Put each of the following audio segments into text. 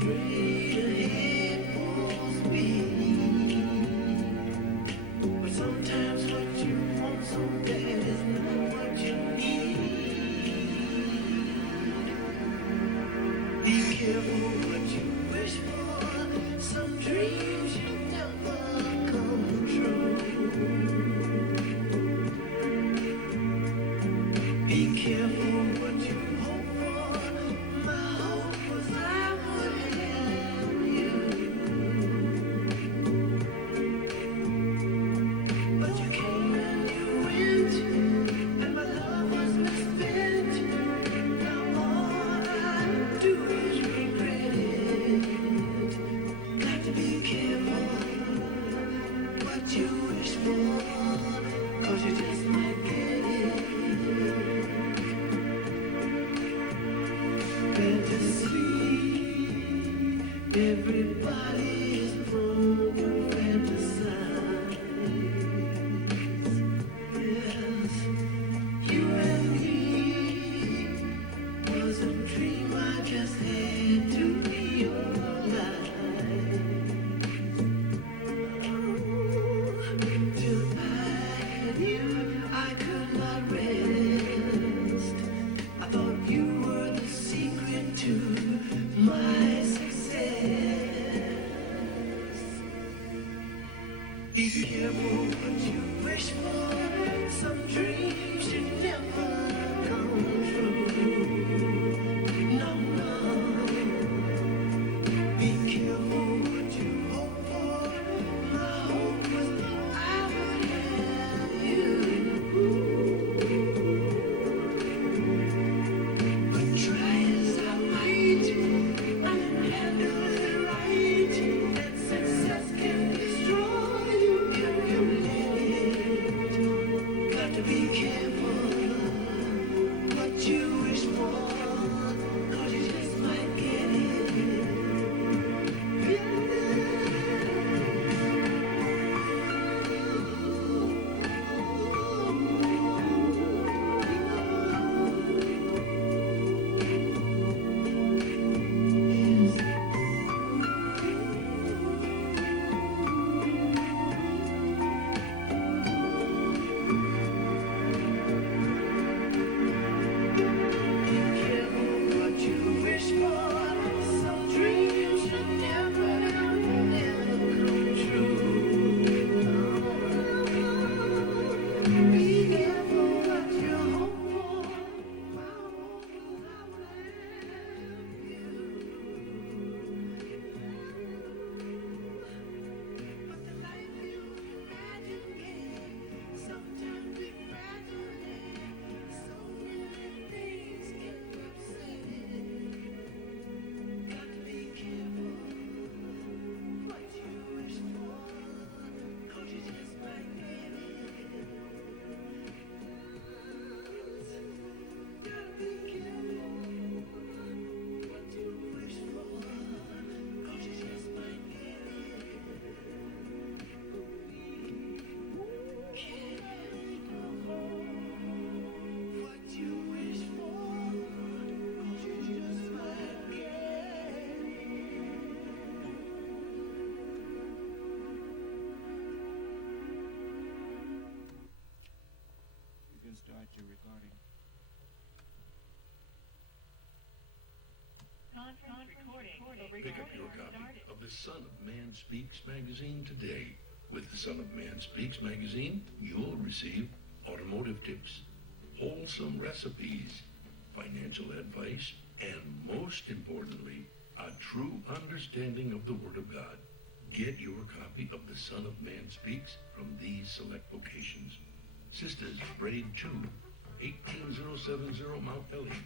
straight ahead full speed. But sometimes what you want so bad is not what you need. Be careful what you wish for. Some dreams you never come true. Be careful what you hope for. My hope was I would have you. But you came and you went, and my love was misspent. Now all I do is regret it. Got to be careful what you wish for, 'cause you just might get it. Fantasy, everybody is prone to fantasize. Yes, you and me was a dream I just had to realize. Till I had you, I could not rest. I thought you were the secret to my success. Be careful what you wish for. Some dreams should never come true. No, no. Be careful what you hope for. My hope was I would have you. But try as I might, I didn't handle it right. And success can destroy you if you let it. Got to be careful what you wish for, 'cause you just might get it. Start your recording. Pick up your copy of the Son of Man Speaks magazine today. With the Son of Man Speaks magazine, you'll receive automotive tips, wholesome recipes, financial advice, and most importantly, a true understanding of the Word of God. Get your copy of the Son of Man Speaks from these select locations. Sisters, Braid 2, 18070 Mount Ellie,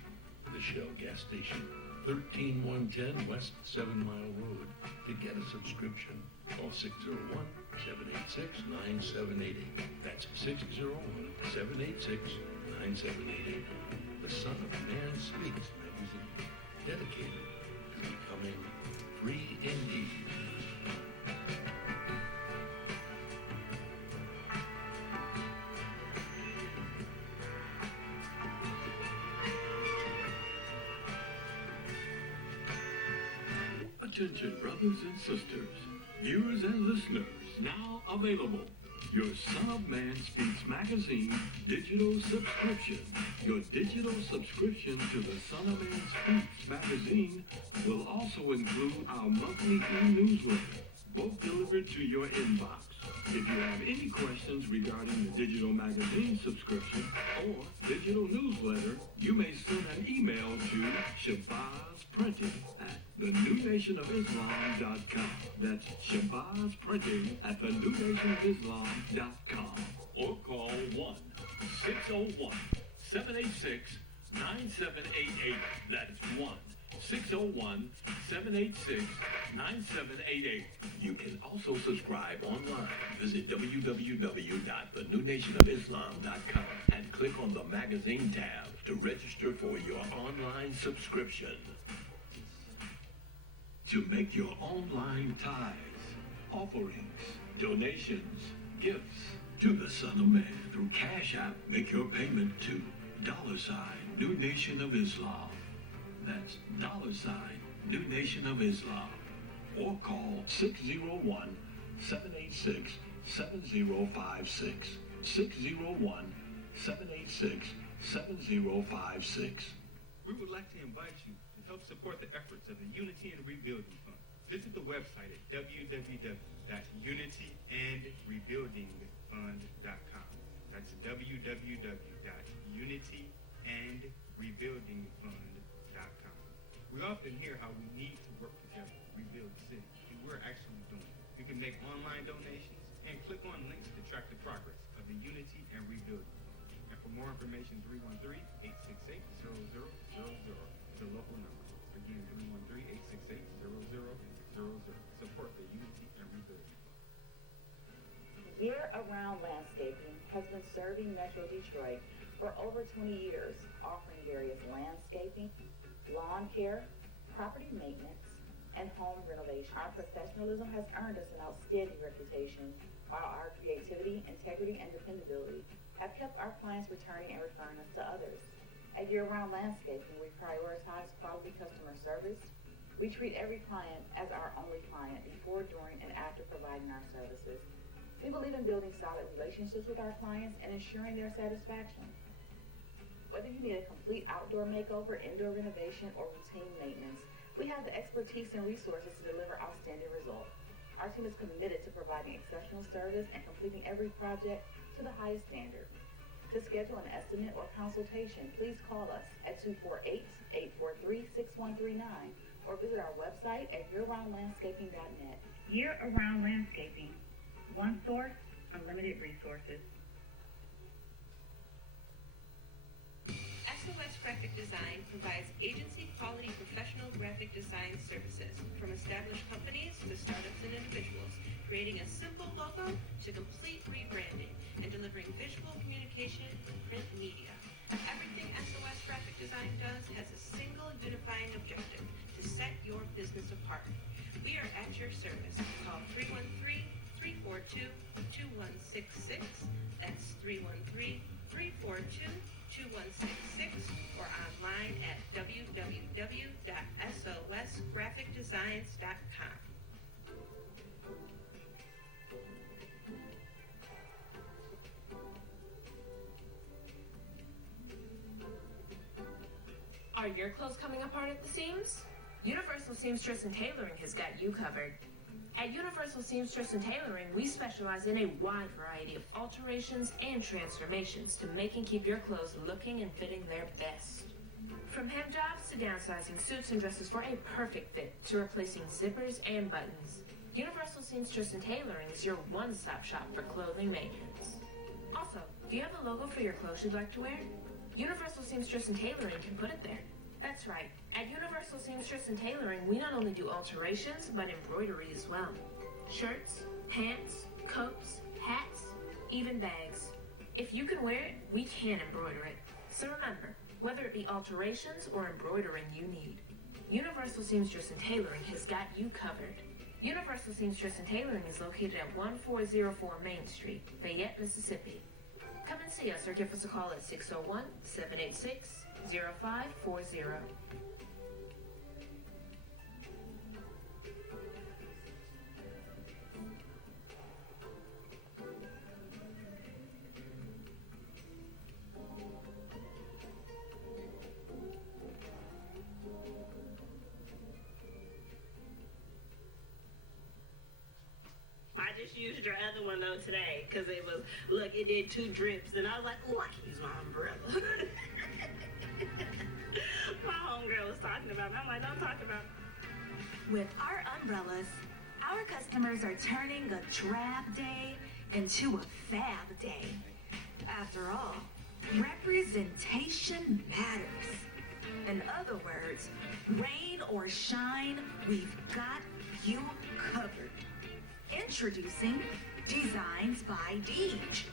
the Shell Gas Station, 13110 West 7 Mile Road. To get a subscription, call 601-786-9788. That's 601-786-9788. The Son of Man Speaks magazine, dedicated to becoming free indeed. Attention, brothers and sisters, viewers and listeners, now available. Your Son of Man Speaks magazine digital subscription. Your digital subscription to the Son of Man Speaks magazine will also include our monthly e-newsletter, both delivered to your inbox. If you have any questions regarding the digital magazine subscription or digital newsletter, you may send an email to shabazprinting at thenewnationofislam.com. That's shabazprinting@thenewnationofislam.com. Or call 1-601-786-9788. That's 1-601-786-9788. You can also subscribe online. Visit www.thenewnationofislam.com and click on the magazine tab to register for your online subscription. To make your online tithes, offerings, donations, gifts to the Son of Man through Cash App, make your payment to $New Nation of Islam. That's $New Nation of Islam. Or call 601-786-7056. 601-786-7056. We would like to invite you to help support the efforts of the Unity and Rebuilding Fund. Visit the website at www.unityandrebuildingfund.com. That's www.unityandrebuildingfund.com. We often hear how we need to work together to rebuild the city, and we're actually doing it. You can make online donations and click on links to track the progress of the Unity and Rebuilding Fund. And for more information, 313-868-0000 is a local number. Again, 313-868-0000. Support the Unity and Rebuilding Fund. Year-Around Landscaping has been serving Metro Detroit for over 20 years, offering various landscaping, lawn care, property maintenance, and home renovation. Our professionalism has earned us an outstanding reputation, while our creativity, integrity, and dependability have kept our clients returning and referring us to others. At Year-Round Landscaping, we prioritize quality customer service. We treat every client as our only client before, during, and after providing our services. We believe in building solid relationships with our clients and ensuring their satisfaction. Whether you need a complete outdoor makeover, indoor renovation, or routine maintenance, we have the expertise and resources to deliver outstanding results. Our team is committed to providing exceptional service and completing every project to the highest standard. To schedule an estimate or consultation, please call us at 248-843-6139 or visit our website at yearoundlandscaping.net. Year-Around Landscaping. One source, unlimited resources. SOS Graphic Design provides agency-quality professional graphic design services from established companies to startups and individuals, creating a simple logo to complete rebranding and delivering visual communication and print media. Everything SOS Graphic Design does has a single unifying objective: to set your business apart. We are at your service. Call 313-342-2166. That's 313-342-2166 or online at www.sosgraphicdesigns.com. Are your clothes coming apart at the seams? Universal Seamstress and Tailoring has got you covered. At Universal Seamstress and Tailoring, we specialize in a wide variety of alterations and transformations to make and keep your clothes looking and fitting their best. From hem jobs to downsizing suits and dresses for a perfect fit to replacing zippers and buttons, Universal Seamstress and Tailoring is your one-stop shop for clothing maintenance. Also, do you have a logo for your clothes you'd like to wear? Universal Seamstress and Tailoring can put it there. That's right. At Universal Seamstress and Tailoring, we not only do alterations, but embroidery as well. Shirts, pants, coats, hats, even bags. If you can wear it, we can embroider it. So remember, whether it be alterations or embroidering you need, Universal Seamstress and Tailoring has got you covered. Universal Seamstress and Tailoring is located at 1404 Main Street, Fayette, Mississippi. Come and see us or give us a call at 601-786-0540. just used your other one though today because it was, look, it did 2 drips, and I was like, oh, I can use my umbrella. My homegirl was talking about me. I'm like, don't talk about me. With our umbrellas, our customers are turning a drab day into a fab day. After all, representation matters. In other words, rain or shine, we've got you covered. Introducing Designs by Deej,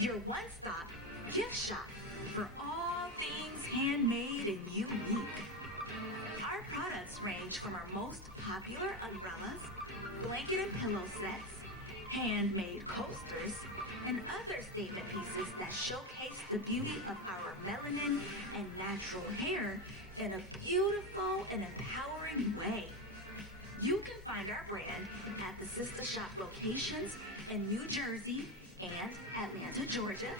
your one-stop gift shop for all things handmade and unique. Our products range from our most popular umbrellas, blanket and pillow sets, handmade coasters, and other statement pieces that showcase the beauty of our melanin and natural hair in a beautiful and empowering way. You can find our brand at the sister shop locations in New Jersey and Atlanta, Georgia,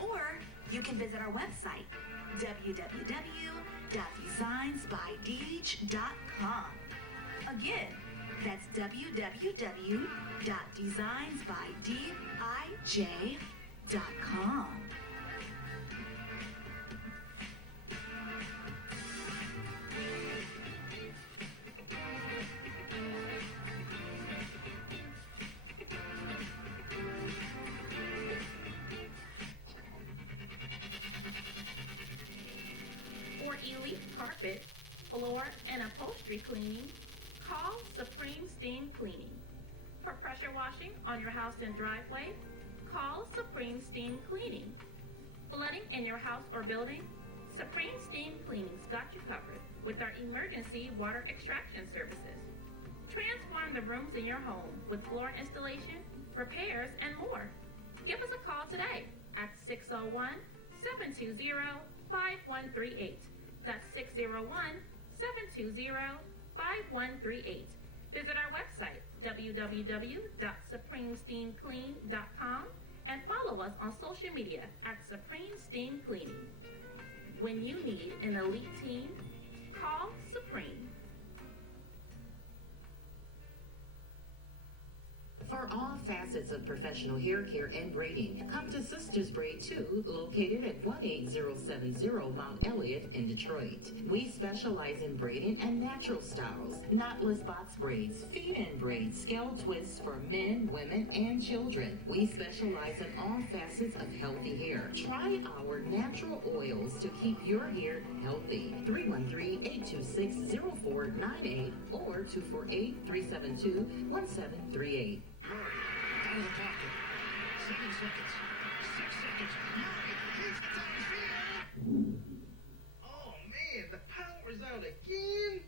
or you can visit our website, www.designsbydeej.com. Again, that's www.designsbydij.com. For Ely carpet, floor, and upholstery cleaning, call Supreme Steam Cleaning. For pressure washing on your house and driveway, call Supreme Steam Cleaning. Flooding in your house or building, Supreme Steam Cleaning's got you covered with our emergency water extraction services. Transform the rooms in your home with floor installation, repairs, and more. Give us a call today at 601-720-5138. That's 601-720-5138. Visit our website, www.supremesteamclean.com, and follow us on social media at Supreme Steam Cleaning. When you need an elite team, call Supreme. For all facets of professional hair care and braiding, come to Sisters Braid 2, located at 18070 Mount Elliott in Detroit. We specialize in braiding and natural styles, knotless box braids, feed-in braids, scale twists for men, women, and children. We specialize in all facets of healthy hair. Try our natural oils to keep your hair healthy. 313-826-0498 or 248-372-1738. Out of the pocket. 7 seconds. 6 seconds. Murray, he's downfield. Oh man, the power's out again.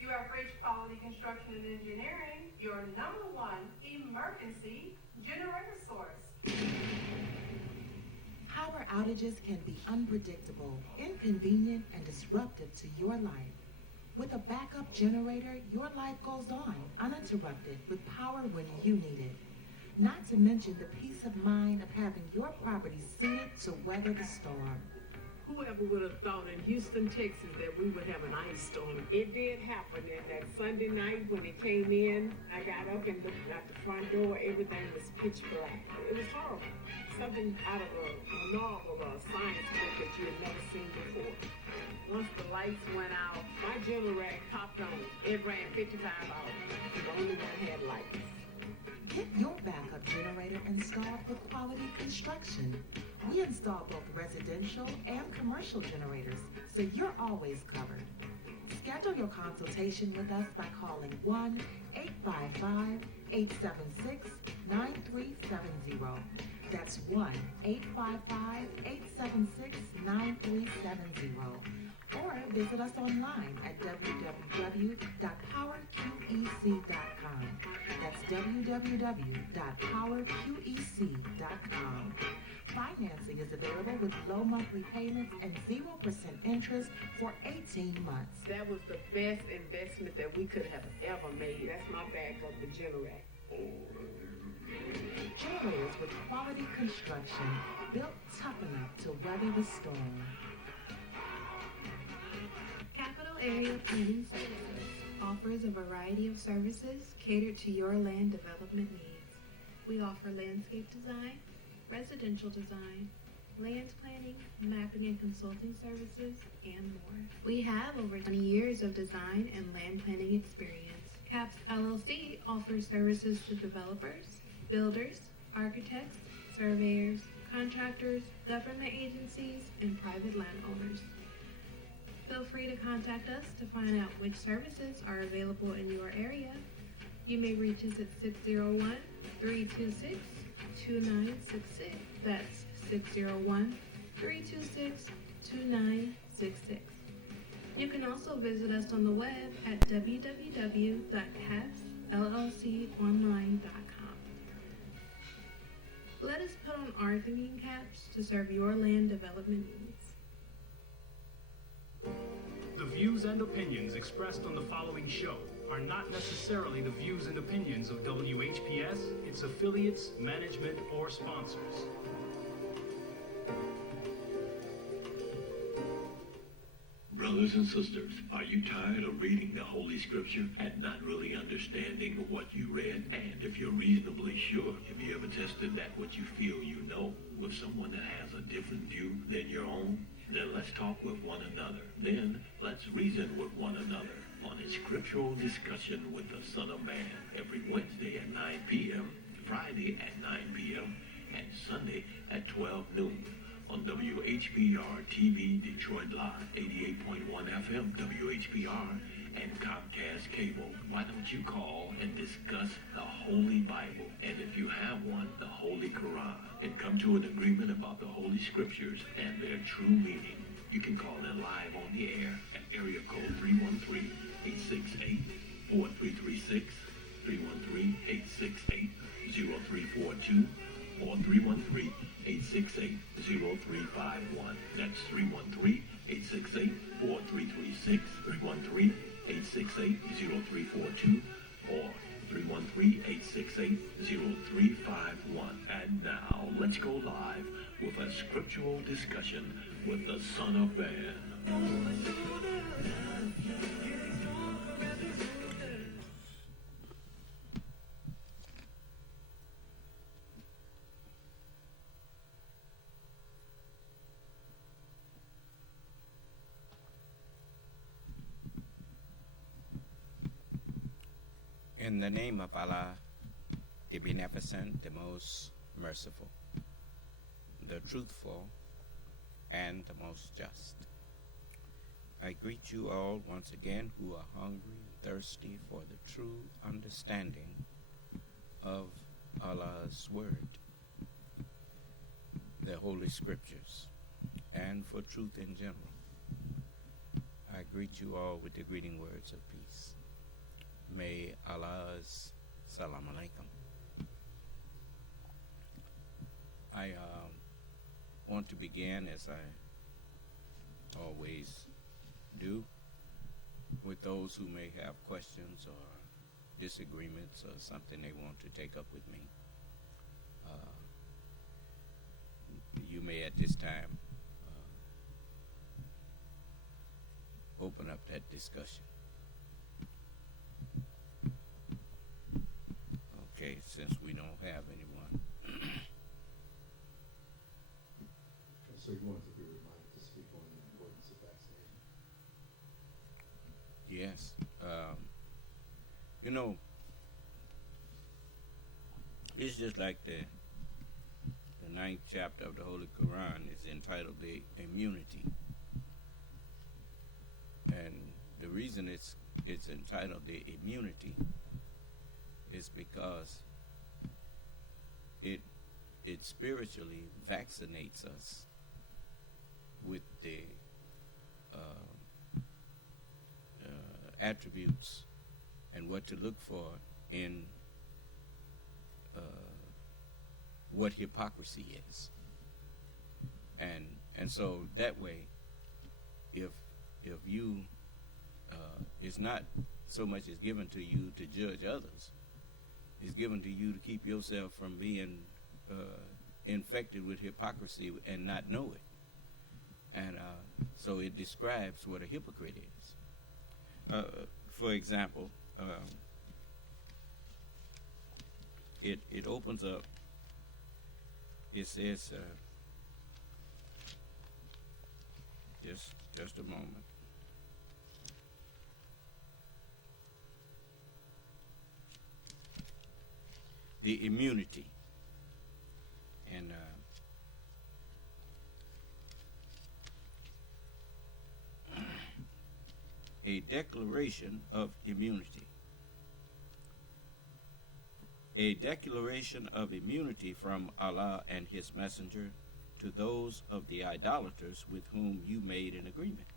You have reached Quality Construction and Engineering, your #1 emergency generator source. Power outages can be unpredictable, inconvenient, and disruptive to your life. With a backup generator, your life goes on uninterrupted with power when you need it. Not to mention the peace of mind of having your property suited to weather the storm. Whoever would have thought in Houston, Texas, that we would have an ice storm? It did happen. And that Sunday night when it came in, I got up and looked out the front door. Everything was pitch black. It was horrible. Something out of a novel or a science book that you had never seen before. Once the lights went out, my generator popped on. It ran 55 hours. The only one had lights. Get your backup generator installed with Quality Construction. We install both residential and commercial generators, so you're always covered. Schedule your consultation with us by calling 1-855-876-9370. That's 1-855-876-9370. Or visit us online at www.powerqec.com. That's www.powerqec.com. Financing is available with low monthly payments and 0% interest for 18 months. That was the best investment that we could have ever made. That's my backup, the generator. Generators with Quality Construction, built tough enough to weather the storm. Capital Area Cleaning Services, offers a variety of services catered to your land development needs. We offer landscape design, residential design, land planning, mapping and consulting services, and more. We have over 20 years of design and land planning experience. CAPS LLC offers services to developers, builders, architects, surveyors, contractors, government agencies, and private landowners. Feel free to contact us to find out which services are available in your area. You may reach us at 601-326-2966. That's 601-326-2966. You can also visit us on the web at www.capsllconline.com. Let us put on our thinking caps to serve your land development needs. The views and opinions expressed on the following show are not necessarily the views and opinions of WHPS, its affiliates, management, or sponsors. Brothers and sisters, are you tired of reading the Holy Scripture and not really understanding what you read? And if you're reasonably sure, have you ever tested that what you feel you know with someone that has a different view than your own? Then let's talk with one another. Then let's reason with one another on a Scriptural Discussion with the Son of Man every Wednesday at 9 p.m., Friday at 9 p.m., and Sunday at 12 noon. On WHPR TV Detroit Live, 88.1 FM WHPR, and Comcast Cable. Why don't you call and discuss the Holy Bible, and if you have one, the Holy Quran, and come to an agreement about the Holy Scriptures and their true meaning? You can call in live on the air at area code 313-868-4336, 313-868-0342, or 313-868-0351. That's 313-868-4336, 313-868-0342, or 313-868-0351. And now, let's go live with a Scriptural Discussion with the Son of Man. In the name of Allah, the Beneficent, the Most Merciful, the Truthful, and the Most Just, I greet you all once again who are hungry and thirsty for the true understanding of Allah's Word, the Holy Scriptures, and for truth in general. I greet you all with the greeting words of peace. May Allah's salam alaikum. I want to begin, as I always do, with those who may have questions or disagreements or something they want to take up with me. You may at this time open up that discussion. Okay, since we don't have anyone. So you wanted to be reminded to speak on the importance of vaccination? Yes. It's just like the 9th chapter of the Holy Quran is entitled the immunity. And the reason it's entitled the immunity is because it spiritually vaccinates us with the attributes and what to look for in what hypocrisy is, and so that way, if you it's not so much as given to you to judge others, it's given to you to keep yourself from being infected with hypocrisy and not know it. And so it describes what a hypocrite is. for example, it opens up. It says, just a moment. The immunity, and a declaration of immunity. A declaration of immunity from Allah and His Messenger to those of the idolaters with whom you made an agreement.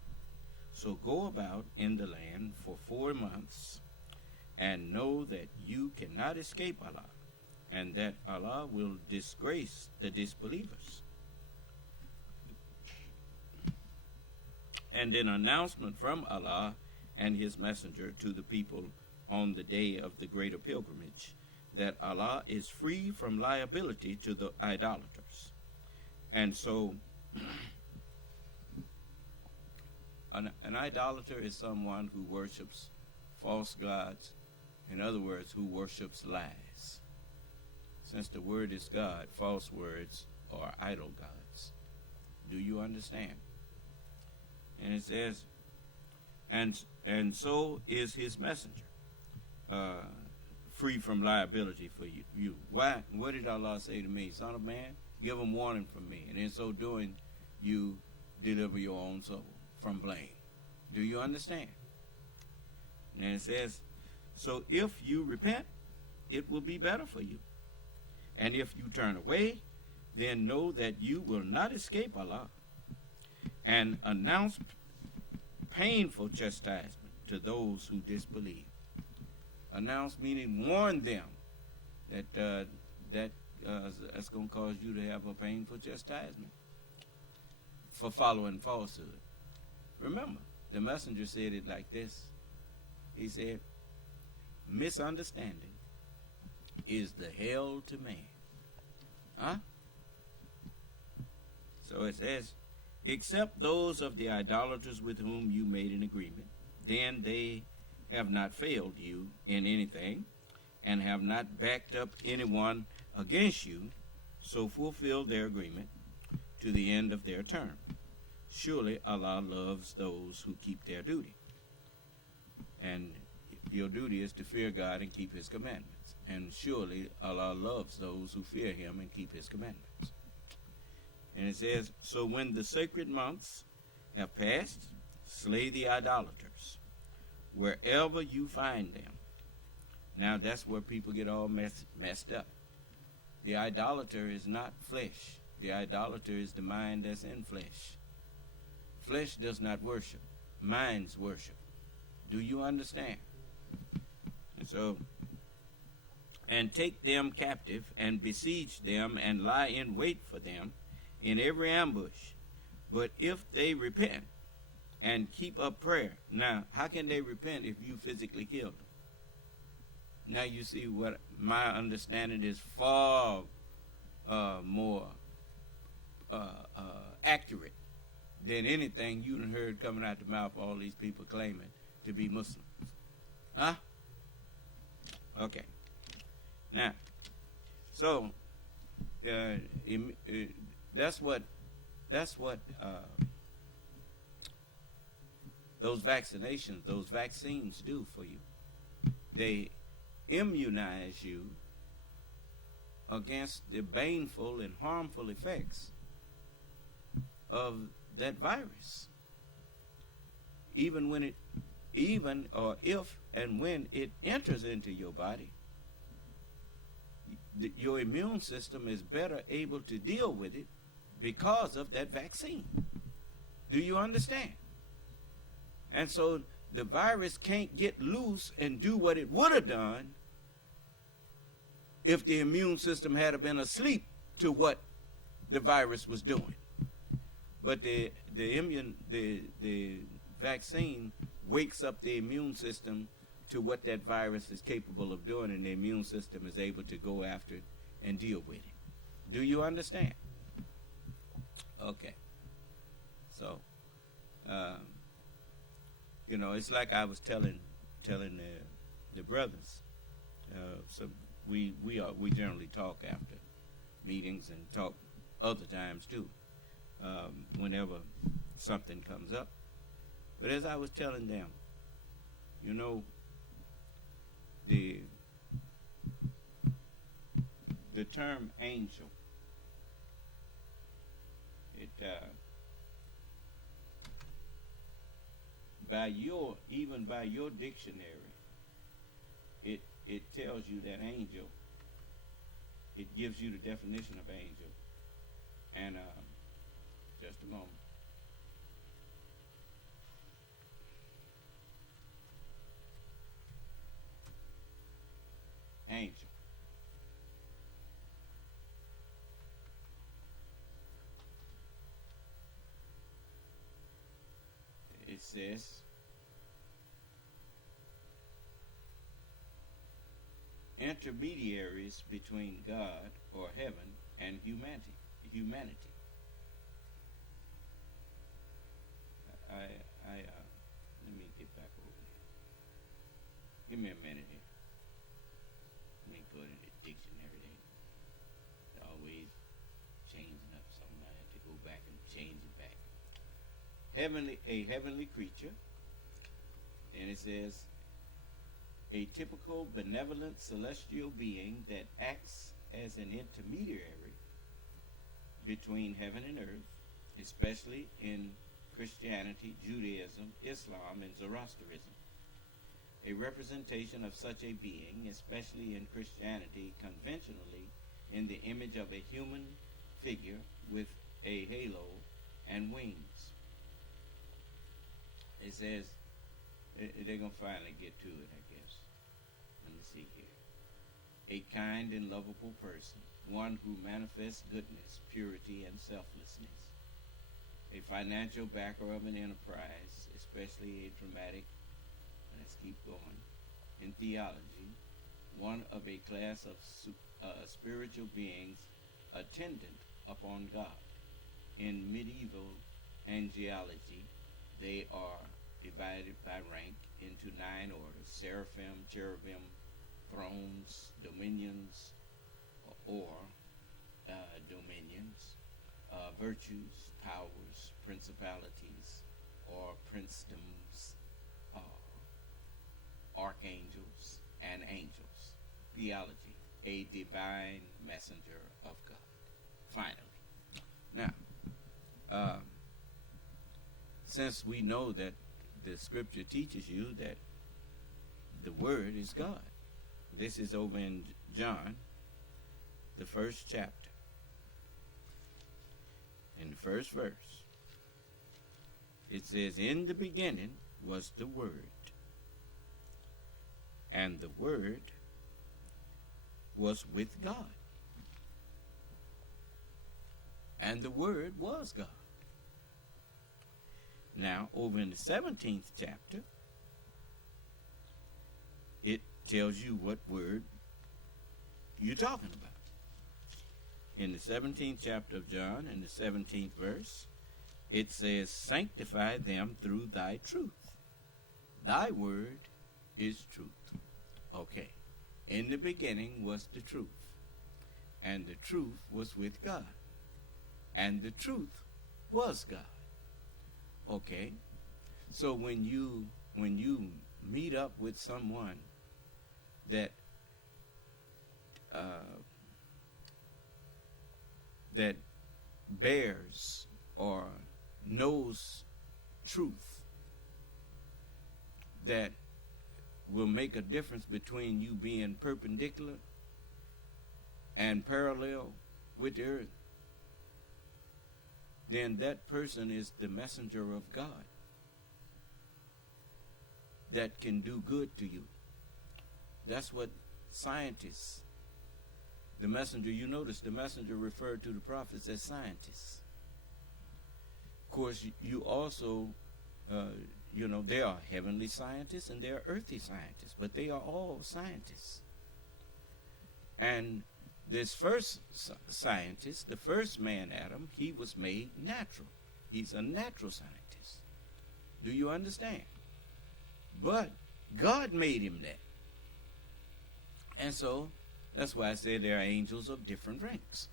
So go about in the land for 4 months, and know that you cannot escape Allah, and that Allah will disgrace the disbelievers. And an announcement from Allah and His Messenger to the people on the day of the greater pilgrimage, that Allah is free from liability to the idolaters. And so, an idolater is someone who worships false gods, in other words, who worships lies. Since the word is God, false words are idol gods. Do you understand? And it says, and so is His Messenger, free from liability for you. Why? What did Allah say to me? Son of man, give them warning from me, and in so doing, you deliver your own soul from blame. Do you understand? And it says, so if you repent, it will be better for you. And if you turn away, then know that you will not escape Allah. And announce painful chastisement to those who disbelieve. Announce meaning warn them that that's going to cause you to have a painful chastisement for following falsehood. Remember, the messenger said it like this. He said, misunderstanding is the hell to man. Huh? So it says, except those of the idolaters with whom you made an agreement, then they have not failed you in anything, and have not backed up anyone against you, so fulfill their agreement to the end of their term. Surely Allah loves those who keep their duty. And your duty is to fear God and keep His commandments. And surely Allah loves those who fear Him and keep His commandments. And it says, so when the sacred months have passed, slay the idolaters, wherever you find them. Now that's where people get all messed up. The idolater is not flesh. The idolater is the mind that's in flesh. Flesh does not worship. Minds worship. Do you understand? And so, and take them captive, and besiege them, and lie in wait for them in every ambush. But if they repent and keep up prayer. Now, how can they repent if you physically killed them? Now you see what my understanding is far more accurate than anything you done heard coming out the mouth of all these people claiming to be Muslims. Huh? Okay. Now, so that's what those vaccinations, those vaccines do for you. They immunize you against the baneful and harmful effects of that virus. If and when it enters into your body, your immune system is better able to deal with it because of that vaccine. Do you understand? And so the virus can't get loose and do what it would have done if the immune system had been asleep to what the virus was doing. But the vaccine wakes up the immune system to what that virus is capable of doing, and the immune system is able to go after it and deal with it. Do you understand? Okay. So, it's like I was telling telling the brothers, so we generally talk after meetings and talk other times too, whenever something comes up. But as I was telling them, you know, the term angel, it even by your dictionary, it tells you that angel. It gives you the definition of angel. And just a moment. Angel. It says, intermediaries between God or heaven and humanity. Let me get back over here. Give me a minute here. Let me go to the dictionary there. It's always changing up something. I have to go back and change it back. A heavenly creature. And it says, a typical benevolent celestial being that acts as an intermediary between heaven and earth, especially in Christianity, Judaism, Islam, and Zoroastrianism. A representation of such a being, especially in Christianity, conventionally in the image of a human figure with a halo and wings. It says, they're going to finally get to it, I guess. Let me see here. A kind and lovable person, one who manifests goodness, purity, and selflessness. A financial backer of an enterprise, especially a dramatic, let's keep going, in theology, one of a class of spiritual beings attendant upon God. In medieval angelology, they are divided by rank into 9 orders: seraphim, cherubim, thrones, dominions, virtues, powers, principalities, or princedoms, archangels, and angels. Theology, a divine messenger of God. Finally. Now, since we know that the scripture teaches you that the word is God. This is over in John, the 1st chapter. In the first verse, it says, in the beginning was the Word, and the Word was with God, and the Word was God. Now, over in the 17th chapter, it tells you what word you're talking about. In the 17th chapter of John, in the 17th verse, it says, sanctify them through thy truth. Thy word is truth. Okay. In the beginning was the truth, and the truth was with God, and the truth was God. Okay. So when you meet up with someone that that bears or knows truth, that will make a difference between you being perpendicular and parallel with the earth, then that person is the messenger of God that can do good to you. That's what scientists, the messenger, you notice the messenger referred to the prophets as scientists. Of course, you also, there are heavenly scientists and there are earthly scientists, but they are all scientists. And this first scientist, the first man, Adam, he was made natural. He's a natural scientist. Do you understand? But God made him that. And so that's why I said there are angels of different ranks.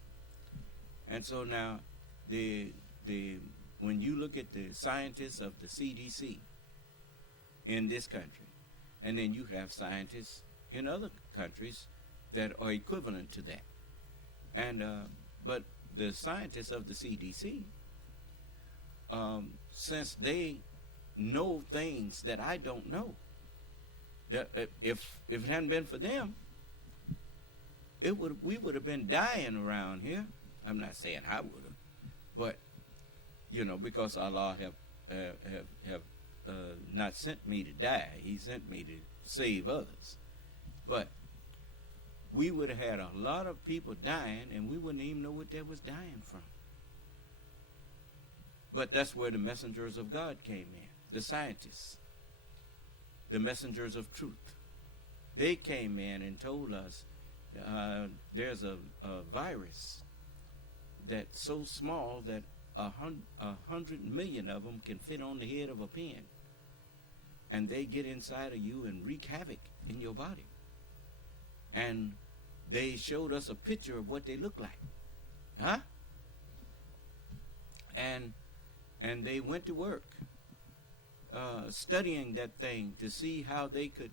And so now when you look at the scientists of the CDC in this country, and then you have scientists in other countries that are equivalent to that. And but the scientists of the CDC, since they know things that I don't know, that if it hadn't been for them, we would have been dying around here. I'm not saying I would have, but because Allah have not sent me to die, He sent me to save others. But we would have had a lot of people dying, and we wouldn't even know what they was dying from. But that's where the messengers of God came in, the scientists, the messengers of truth. They came in and told us there's a virus that's so small that 100 million of them can fit on the head of a pin, and they get inside of you and wreak havoc in your body. And they showed us a picture of what they look like, and they went to work studying that thing to see how they could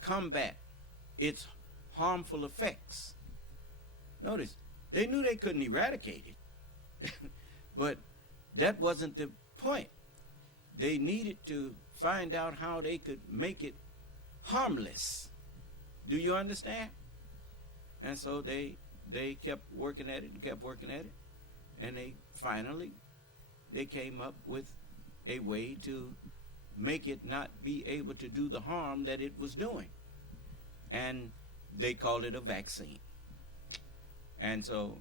combat its harmful effects. Notice, they knew they couldn't eradicate it, but that wasn't the point. They needed to find out how they could make it harmless. Do you understand? And so they kept working at it and kept working at it, and they came up with a way to make it not be able to do the harm that it was doing. And they called it a vaccine. And so,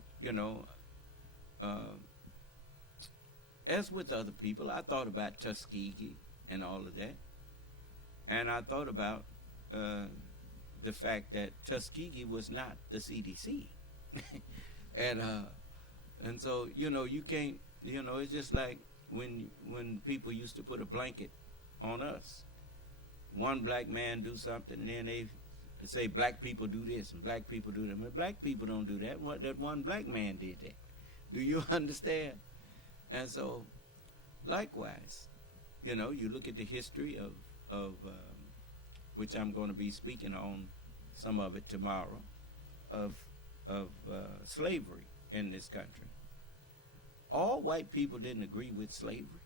as with other people, I thought about Tuskegee and all of that. And I thought about the fact that Tuskegee was not the CDC. and so, you can't, it's just like when people used to put a blanket on us. One black man do something, and then they say black people do this and black people do that. But black people don't do that. That one black man did that. Do you understand? And so, likewise, you look at the history of which I'm going to be speaking on some of it tomorrow, of slavery in this country. All white people didn't agree with slavery.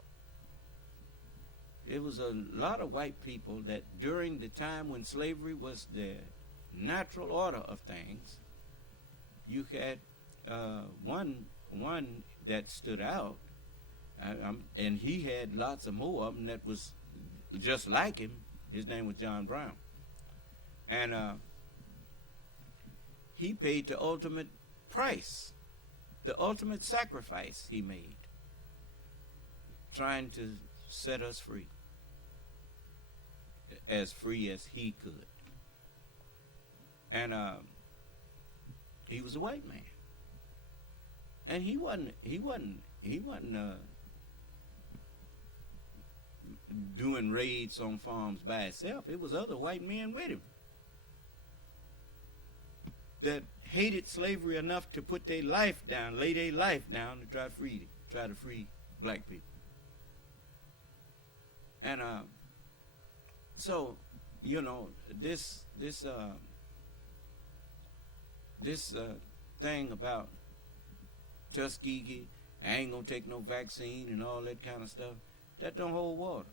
It was a lot of white people that during the time when slavery was the natural order of things, you had one that stood out, and he had lots of more of them that was just like him. His name was John Brown. And he paid the ultimate price, the ultimate sacrifice he made, trying to set us free as he could. And he was a white man, and he wasn't doing raids on farms by himself. It was other white men with him that hated slavery enough to put their life down, lay their life down to try to free black people. And so, this thing about Tuskegee, I ain't gonna take no vaccine and all that kind of stuff, that don't hold water.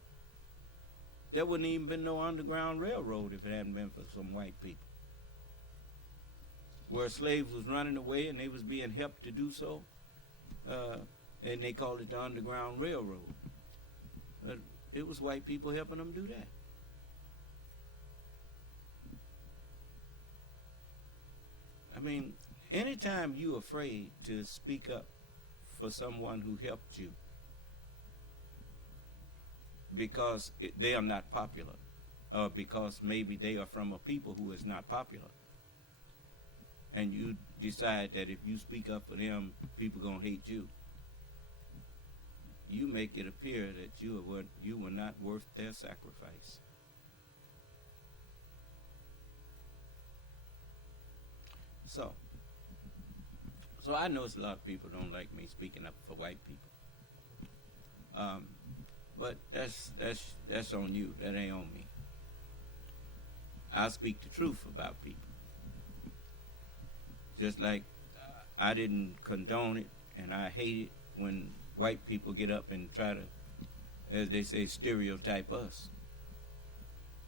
There wouldn't even been no Underground Railroad if it hadn't been for some white people. Where slaves was running away and they was being helped to do so, and they called it the Underground Railroad. But it was white people helping them do that. I mean, anytime you're afraid to speak up for someone who helped you because they are not popular, or because maybe they are from a people who is not popular, and you decide that if you speak up for them, people gonna hate you, you make it appear that you were not worth their sacrifice. So I know a lot of people don't like me speaking up for white people. But that's on you. That ain't on me. I speak the truth about people. Just like I didn't condone it, and I hate it when white people get up and try to, as they say, stereotype us.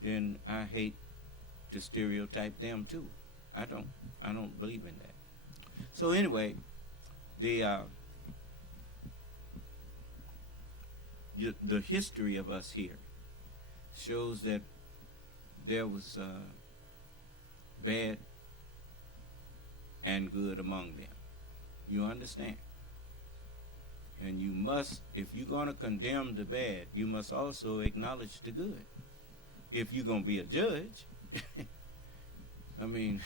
Then I hate to stereotype them too. I don't believe in that. So anyway, the history of us here shows that there was bad and good among them. You understand? And you must, if you're going to condemn the bad, you must also acknowledge the good. If you're going to be a judge, I mean,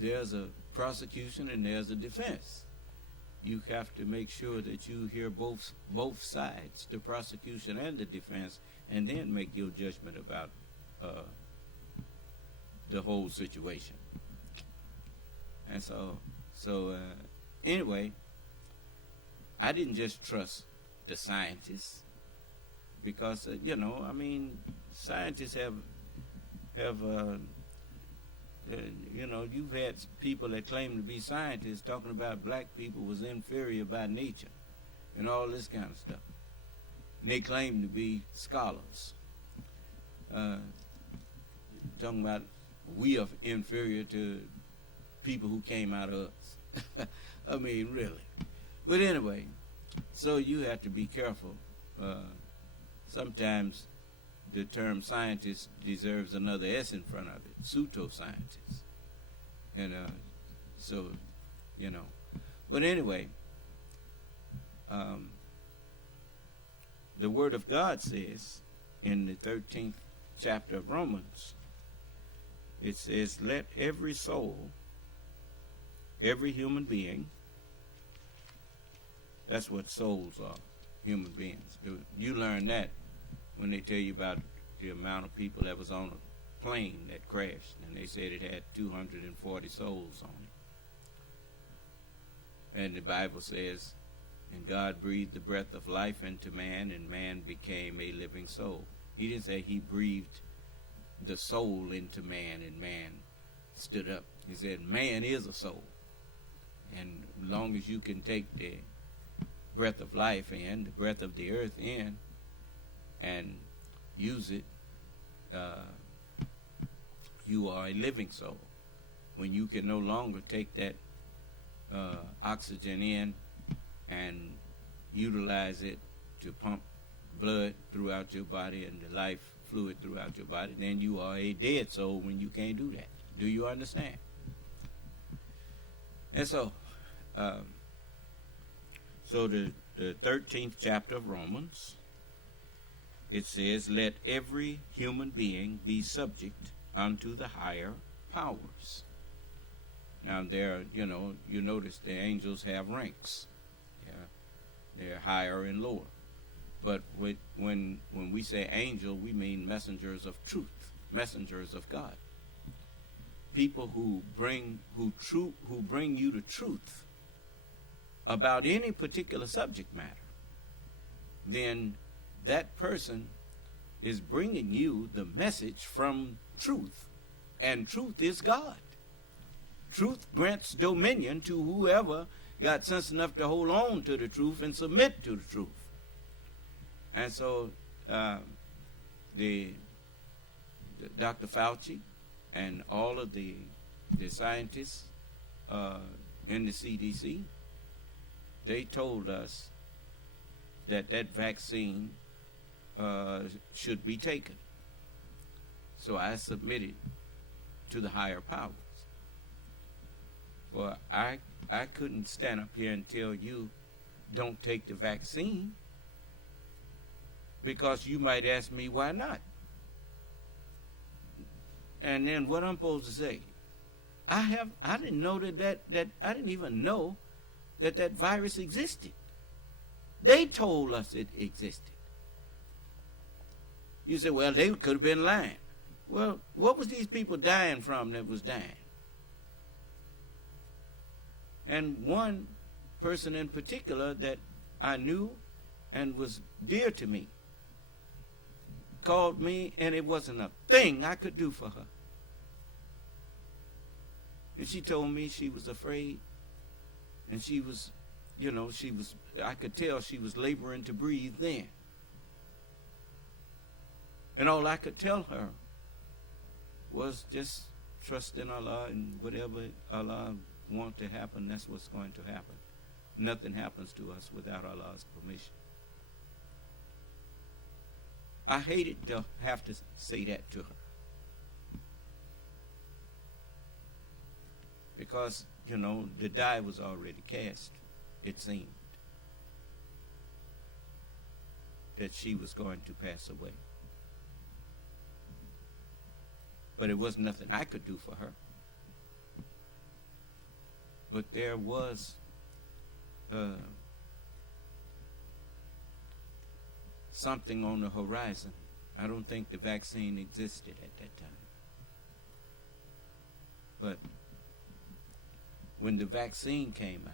there's a prosecution and there's a defense. You have to make sure that you hear both sides, the prosecution and the defense, and then make your judgment about the whole situation. And so anyway, I didn't just trust the scientists because scientists have you've had people that claim to be scientists talking about black people was inferior by nature and all this kind of stuff. And they claim to be scholars. Talking about we are inferior to people who came out of us. I mean, really. But anyway, so you have to be careful. Sometimes the term scientist deserves another S in front of it, pseudoscientist. And But anyway, the Word of God says in the 13th chapter of Romans, it says, let every soul, every human being, that's what souls are, human beings. You learn that when they tell you about the amount of people that was on a plane that crashed, and they said it had 240 souls on it. And the Bible says, and God breathed the breath of life into man, and man became a living soul. He didn't say he breathed the soul into man, and man stood up. He said man is a soul. And as long as you can take the breath of life in, the breath of the earth in, and use it, you are a living soul. When you can no longer take that oxygen in and utilize it to pump blood throughout your body and the life fluid throughout your body, then you are a dead soul when you can't do that. Do you understand? And so the 13th chapter of Romans, it says, let every human being be subject unto the higher powers. Now there, you notice the angels have ranks. Yeah, they're higher and lower. But when we say angel, we mean messengers of truth, messengers of God. People who bring you the truth about any particular subject matter. Then that person is bringing you the message from truth, and truth is God. Truth grants dominion to whoever got sense enough to hold on to the truth and submit to the truth. And so the Dr. Fauci and all of the scientists in the CDC, they told us that vaccine should be taken. So I submitted to the higher powers. Well, I couldn't stand up here and tell you don't take the vaccine, because you might ask me why not. And then what I'm supposed to say? I didn't know that I didn't even know that virus existed. They told us it existed. You say, well, they could have been lying. Well, what was these people dying from that was dying? And one person in particular that I knew and was dear to me called me, and it wasn't a thing I could do for her. And she told me she was afraid, and she was, I could tell she was laboring to breathe then. And all I could tell her was just trust in Allah, and whatever Allah wants to happen, that's what's going to happen. Nothing happens to us without Allah's permission. I hated to have to say that to her. Because, the die was already cast, it seemed, that she was going to pass away. But it was nothing I could do for her. But there was something on the horizon. I don't think the vaccine existed at that time. But when the vaccine came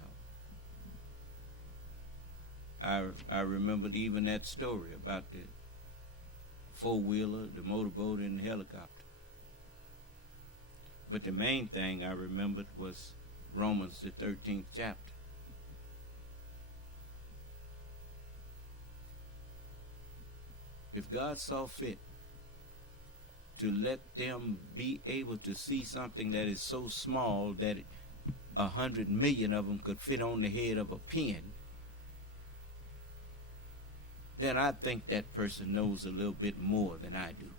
out, I remembered even that story about the four-wheeler, the motorboat, and the helicopter. But the main thing I remembered was Romans, the 13th chapter. If God saw fit to let them be able to see something that is so small that 100 million of them could fit on the head of a pin, then I think that person knows a little bit more than I do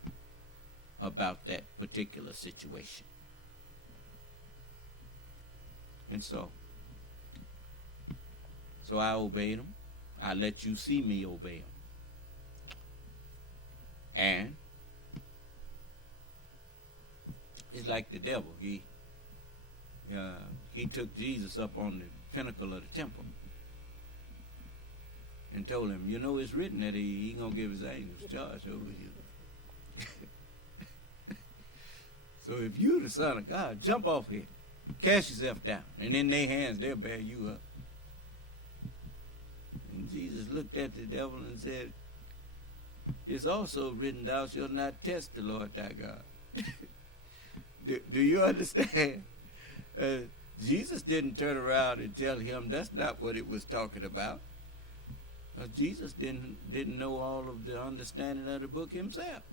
about that particular situation. And so I obeyed him. I let you see me obey him. And it's like the devil. He took Jesus up on the pinnacle of the temple and told him, it's written that he gonna give his angels charge over you. So if you the Son of God, jump off here, cast yourself down, and in their hands they'll bear you up. And Jesus looked at the devil and said, it's also written, thou shalt not test the Lord thy God. Do you understand? Jesus didn't turn around and tell him that's not what it was talking about. Jesus didn't know all of the understanding of the book himself.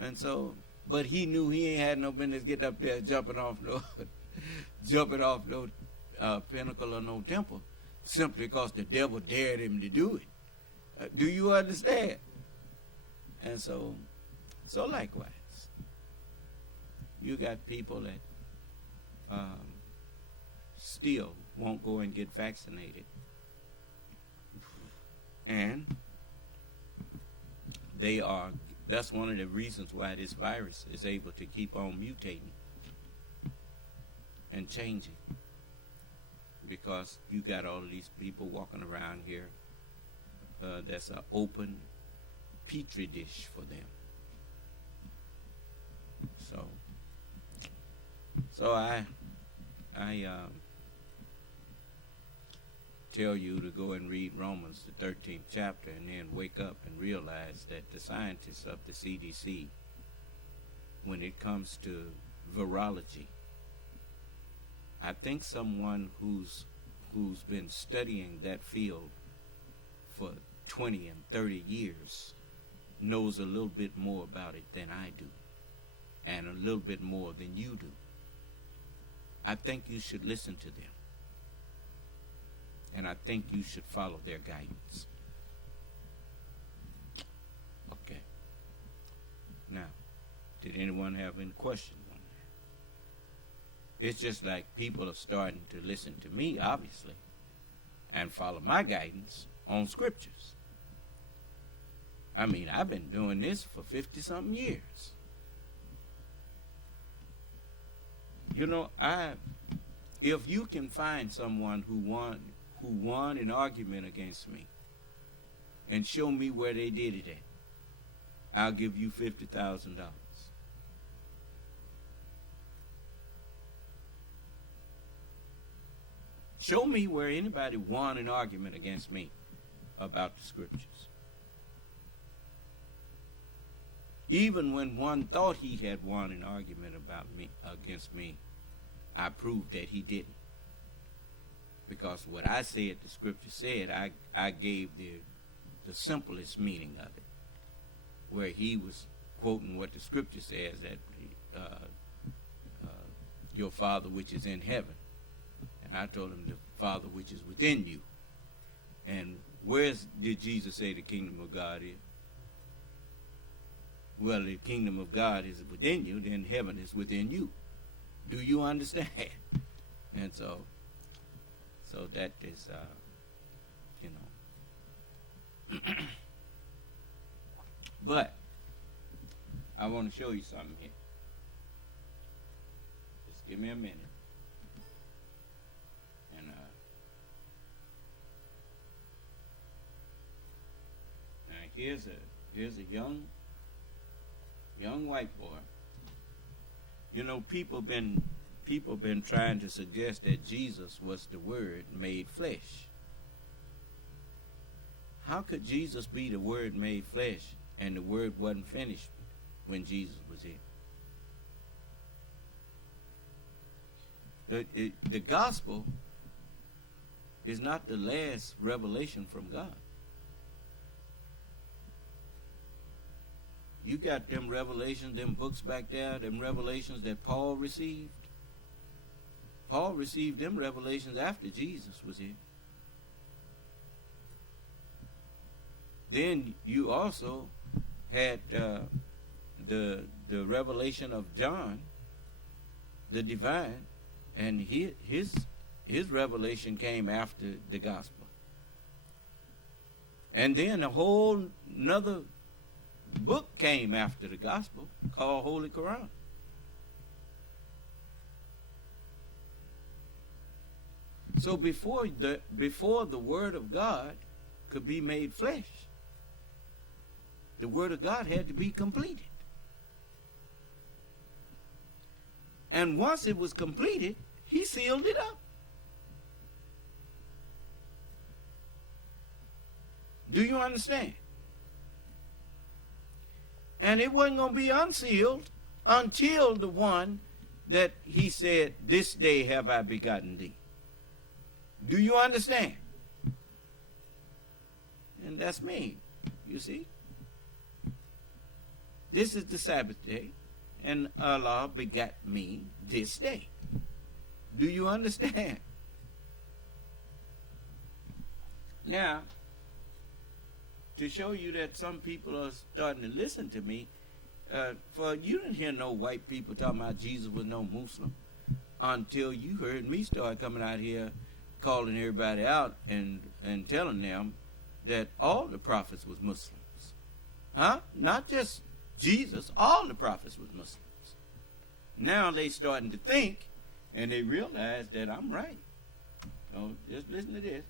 And so, but he knew he ain't had no business getting up there jumping off no pinnacle or no temple, simply because the devil dared him to do it. Do you understand? And so likewise, you got people that still won't go and get vaccinated. And that's one of the reasons why this virus is able to keep on mutating and changing. Because you got all of these people walking around here that's an open petri dish for them. So I tell you to go and read Romans, the 13th chapter, and then wake up and realize that the scientists of the CDC, when it comes to virology, I think someone who's been studying that field for 20 and 30 years knows a little bit more about it than I do, and a little bit more than you do. I think you should listen to them, and I think you should follow their guidance. Okay. Now, did anyone have any questions on that? It's just like people are starting to listen to me, obviously, and follow my guidance on scriptures. I mean, I've been doing this for 50-something years. If you can find someone who won an argument against me and show me where they did it at, I'll give you $50,000. Show me where anybody won an argument against me about the scriptures. Even when one thought he had won an argument against me, I proved that he didn't. Because what I said, the scripture said, I gave the simplest meaning of it. Where he was quoting what the scripture says, that your Father which is in heaven. And I told him, the Father which is within you. And where did Jesus say the kingdom of God is? Well, the kingdom of God is within you, then heaven is within you. Do you understand? And so that is, but I want to show you something here. Just give me a minute. And now here's a young white boy. You know, people been trying to suggest that Jesus was the Word made flesh. How could Jesus be the Word made flesh and the Word wasn't finished when Jesus was here? The gospel is not the last revelation from God. You got them revelations, them books back there, them revelations that Paul received. Paul received them revelations after Jesus was here. Then you also had the revelation of John, the divine, and his revelation came after the gospel. And then a whole another book came after the gospel called Holy Quran. So before the Word of God could be made flesh, the Word of God had to be completed. And once it was completed, he sealed it up. Do you understand? And it wasn't going to be unsealed until the one that he said, "This day have I begotten thee." Do you understand? And that's me, you see. This is the Sabbath day, and Allah begat me this day. Do you understand? Now, to show you that some people are starting to listen to me, for you didn't hear no white people talking about Jesus was no Muslim until you heard me start coming out here calling everybody out and telling them that all the prophets was Muslims. Huh? Not just Jesus, all the prophets was Muslims. Now they starting to think, and they realize that I'm right. So just listen to this.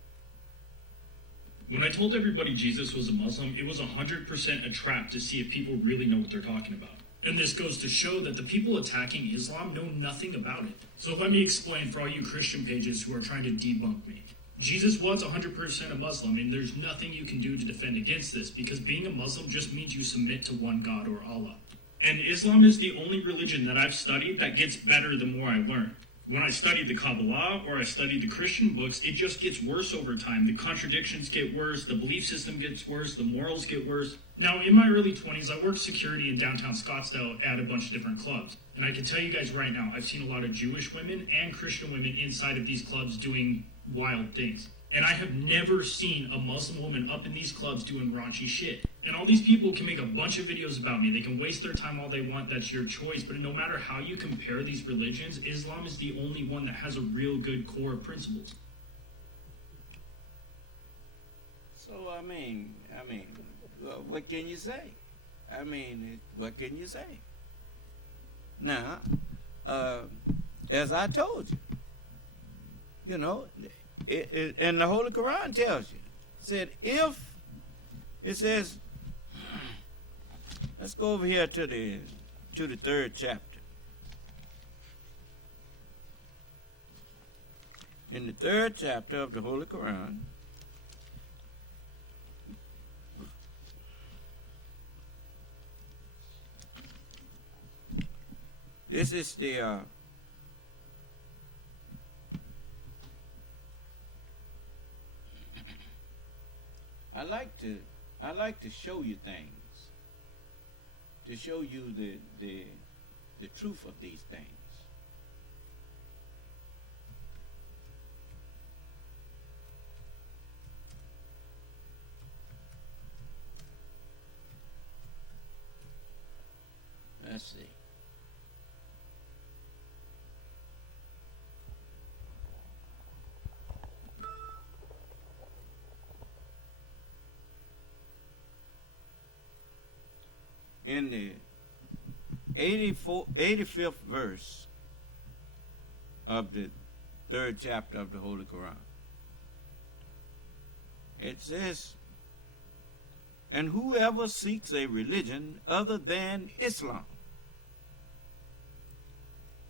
When I told everybody Jesus was a Muslim, it was 100% a trap to see if people really know what they're talking about. And this goes to show that the people attacking Islam know nothing about it. So let me explain for all you Christian pages who are trying to debunk me. Jesus was 100% a Muslim, and there's nothing you can do to defend against this, because being a Muslim just means you submit to one God or Allah. And Islam is the only religion that I've studied that gets better the more I learn. When I studied the Kabbalah or I studied the Christian books, it just gets worse over time. The contradictions get worse, the belief system gets worse, the morals get worse. Now, in my early 20s, I worked security in downtown Scottsdale at a bunch of different clubs. And I can tell you guys right now, I've seen a lot of Jewish women and Christian women inside of these clubs doing wild things. And I have never seen a Muslim woman up in these clubs doing raunchy shit. And all these people can make a bunch of videos about me. They can waste their time all they want. That's your choice. But no matter how you compare these religions, Islam is the only one that has a real good core of principles. So, I mean, what can you say? What can you say? Now, as I told you, and the Holy Quran tells you. It said, if, it says, let's go over here to the 3rd chapter. In the 3rd chapter of the Holy Quran, this is the I like to show you things, to show you the truth of these things. Let's see. In the 85th verse of the 3rd chapter of the Holy Quran, it says, and whoever seeks a religion other than Islam,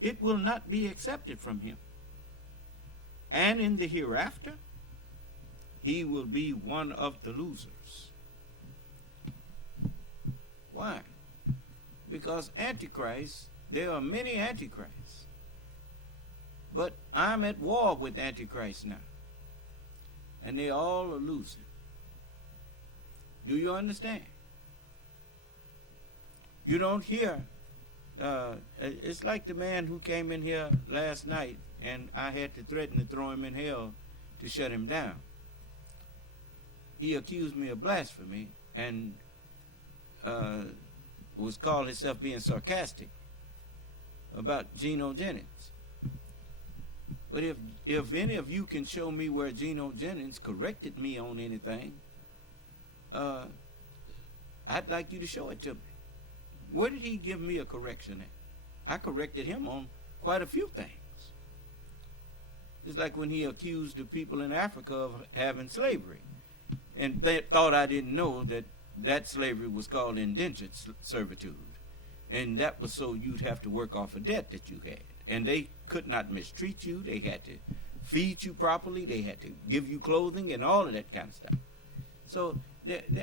it will not be accepted from him. And in the hereafter, he will be one of the losers. Why? Because Antichrist, there are many Antichrists. But I'm at war with Antichrist now. And they all are losing. Do you understand? You don't hear. It's like the man who came in here last night and I had to threaten to throw him in hell to shut him down. He accused me of blasphemy and was called himself being sarcastic about Geno Jennings. But if any of you can show me where Geno Jennings corrected me on anything, I'd like you to show it to me. Where did he give me a correction at? I corrected him on quite a few things. It's like when he accused the people in Africa of having slavery. And they thought I didn't know that slavery was called indentured servitude. And that was so you'd have to work off a debt that you had. And they could not mistreat you. They had to feed you properly. They had to give you clothing and all of that kind of stuff. So,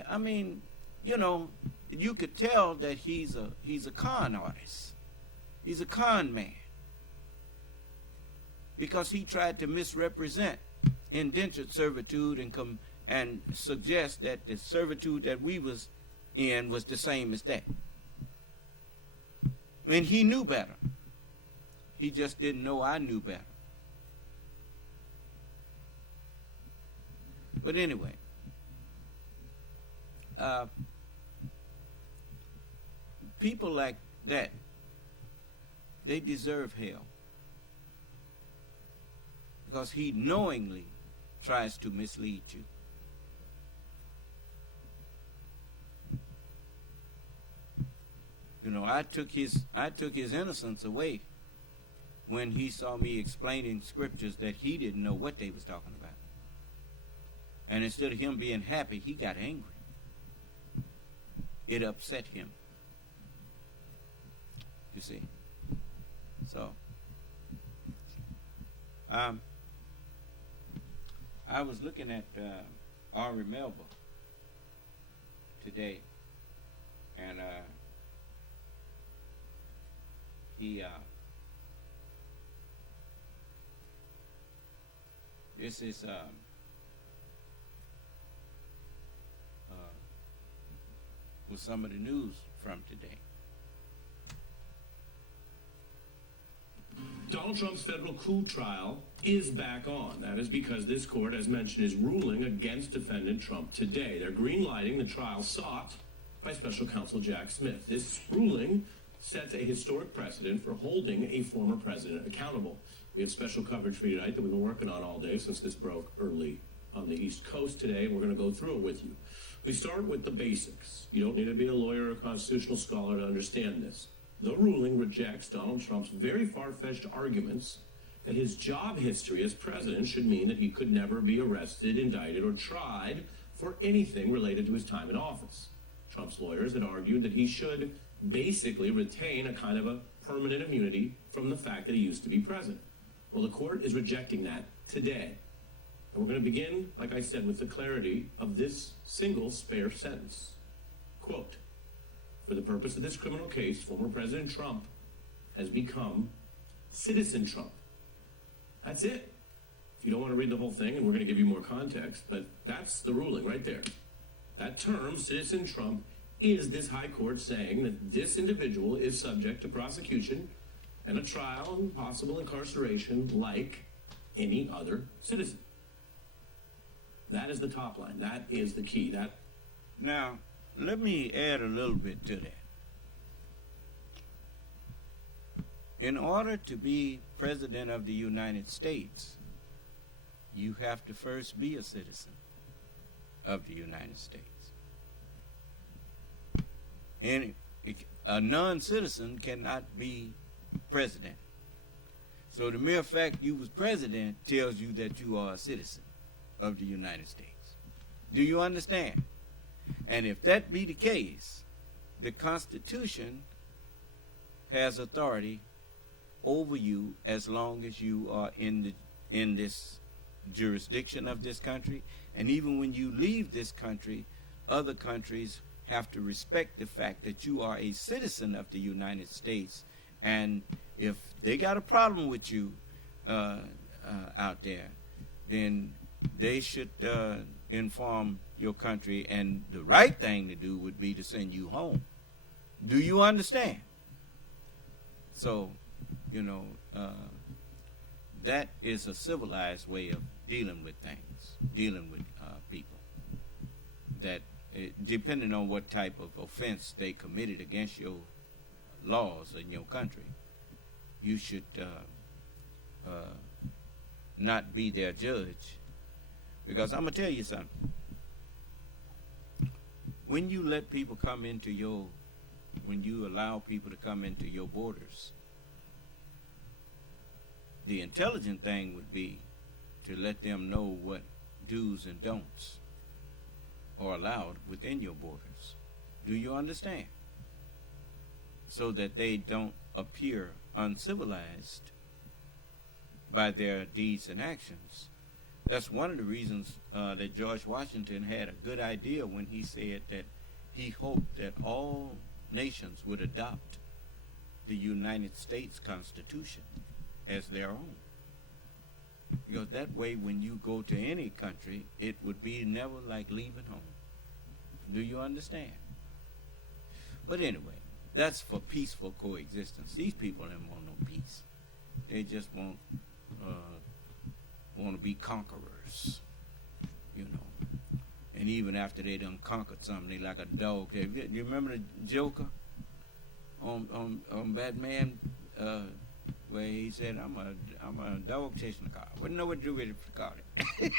I mean, you know, you could tell that he's a con artist. He's a con man. Because he tried to misrepresent indentured servitude and suggest that the servitude that we was in was the same as that. And he knew better. He just didn't know I knew better. But anyway, people like that, they deserve hell. Because he knowingly tries to mislead you. You know, I took his innocence away when he saw me explaining scriptures that he didn't know what they was talking about. And instead of him being happy, he got angry. It upset him. You see? So, I was looking at Ari Melba today, and this is was some of the news from today. Donald Trump's federal coup trial is back on. That is because this court, as mentioned, is ruling against defendant Trump today. They're green-lighting the trial sought by special counsel Jack Smith. This ruling sets a historic precedent for holding a former president accountable. We have special coverage for you tonight that we've been working on all day since this broke early on the East Coast today. We're going to go through it with you. We start with the basics. You don't need to be a lawyer or a constitutional scholar to understand this. The ruling rejects Donald Trump's very far-fetched arguments that his job history as president should mean that he could never be arrested, indicted, or tried for anything related to his time in office. Trump's lawyers had argued that he should basically retain a kind of a permanent immunity from the fact that he used to be president. Well, the court is rejecting that today. And we're going to begin, like I said, with the clarity of this single spare sentence. Quote, "For the purpose of this criminal case, former President Trump has become Citizen Trump." That's it. If you don't want to read the whole thing, and we're going to give you more context, but that's the ruling right there. That term, Citizen Trump, is this high court saying that this individual is subject to prosecution and a trial and possible incarceration like any other citizen. That is the top line. That is the key. Now, let me add a little bit to that. In order to be President of the United States, you have to first be a citizen of the United States. And a non-citizen cannot be president. So the mere fact you was president tells you that you are a citizen of the United States. Do you understand? And if that be the case, the Constitution has authority over you as long as you are in this jurisdiction of this country. And even when you leave this country, other countries have to respect the fact that you are a citizen of the United States. And if they got a problem with you out there, then they should inform your country, and the right thing to do would be to send you home. Do you understand? So, that is a civilized way of dealing with things, dealing with people. That depending on what type of offense they committed against your laws in your country, you should not be their judge. Because I'm going to tell you something. When you let people come into when you allow people to come into your borders, the intelligent thing would be to let them know what do's and don'ts are allowed within your borders. Do you understand? So that they don't appear uncivilized by their deeds and actions. That's one of the reasons that George Washington had a good idea when he said that he hoped that all nations would adopt the United States Constitution as their own. Because that way, when you go to any country, it would be never like leaving home. Do you understand? But anyway, that's for peaceful coexistence. These people don't want no peace. They just want to be conquerors, And even after they done conquered something, they like a dog. You remember the Joker on Batman, where he said, "I'm a dog chasing a car. Wouldn't know what to do with it if you caught it."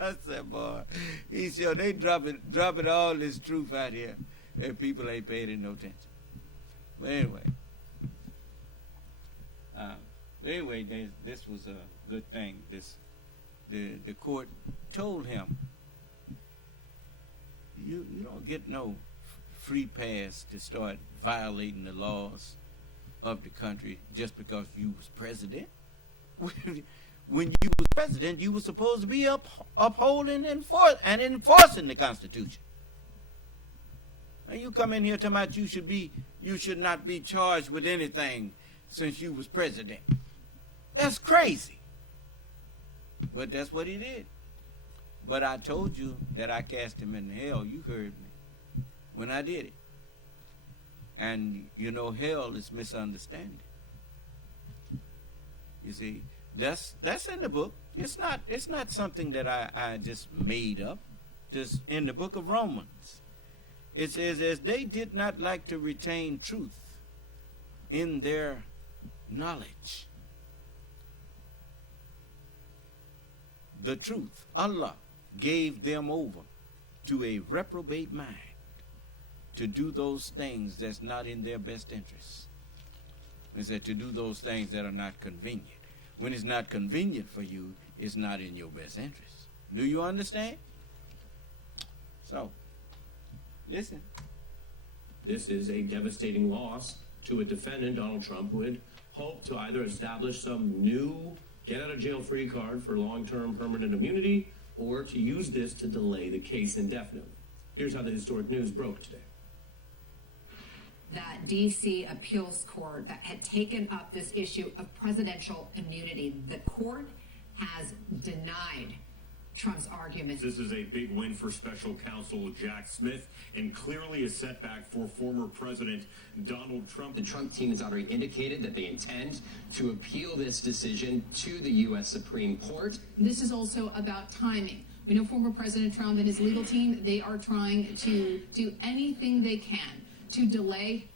I said, boy, he sure they dropping all this truth out here, and people ain't paying it no attention. But anyway, this was a good thing. The court told him, you don't get no free pass to start violating the laws of the country just because you was president. When you was president, you were supposed to be upholding and enforcing the Constitution. And you come in here talking about you should not be charged with anything since you was president. That's crazy. But that's what he did. But I told you that I cast him into hell. You heard me when I did it. And hell is misunderstanding. You see, that's in the book. It's not something that I just made up. Just in the book of Romans, it says, as they did not like to retain truth in their knowledge, the truth, Allah gave them over to a reprobate mind to do those things that's not in their best interest. It said to do those things that are not convenient. when it's not convenient for you, it's not in your best interest. Do you understand? So, listen. This is a devastating loss to a defendant, Donald Trump, who had hoped to either establish some new get-out-of-jail-free card for long-term permanent immunity or to use this to delay the case indefinitely. Here's how the historic news broke today. That D.C. appeals court that had taken up this issue of presidential immunity, the court has denied Trump's argument. This is a big win for special counsel Jack Smith and clearly a setback for former President Donald Trump. The Trump team has already indicated that they intend to appeal this decision to the U.S. Supreme Court. This is also about timing. We know former President Trump and his legal team, they are trying to do anything they can to delay.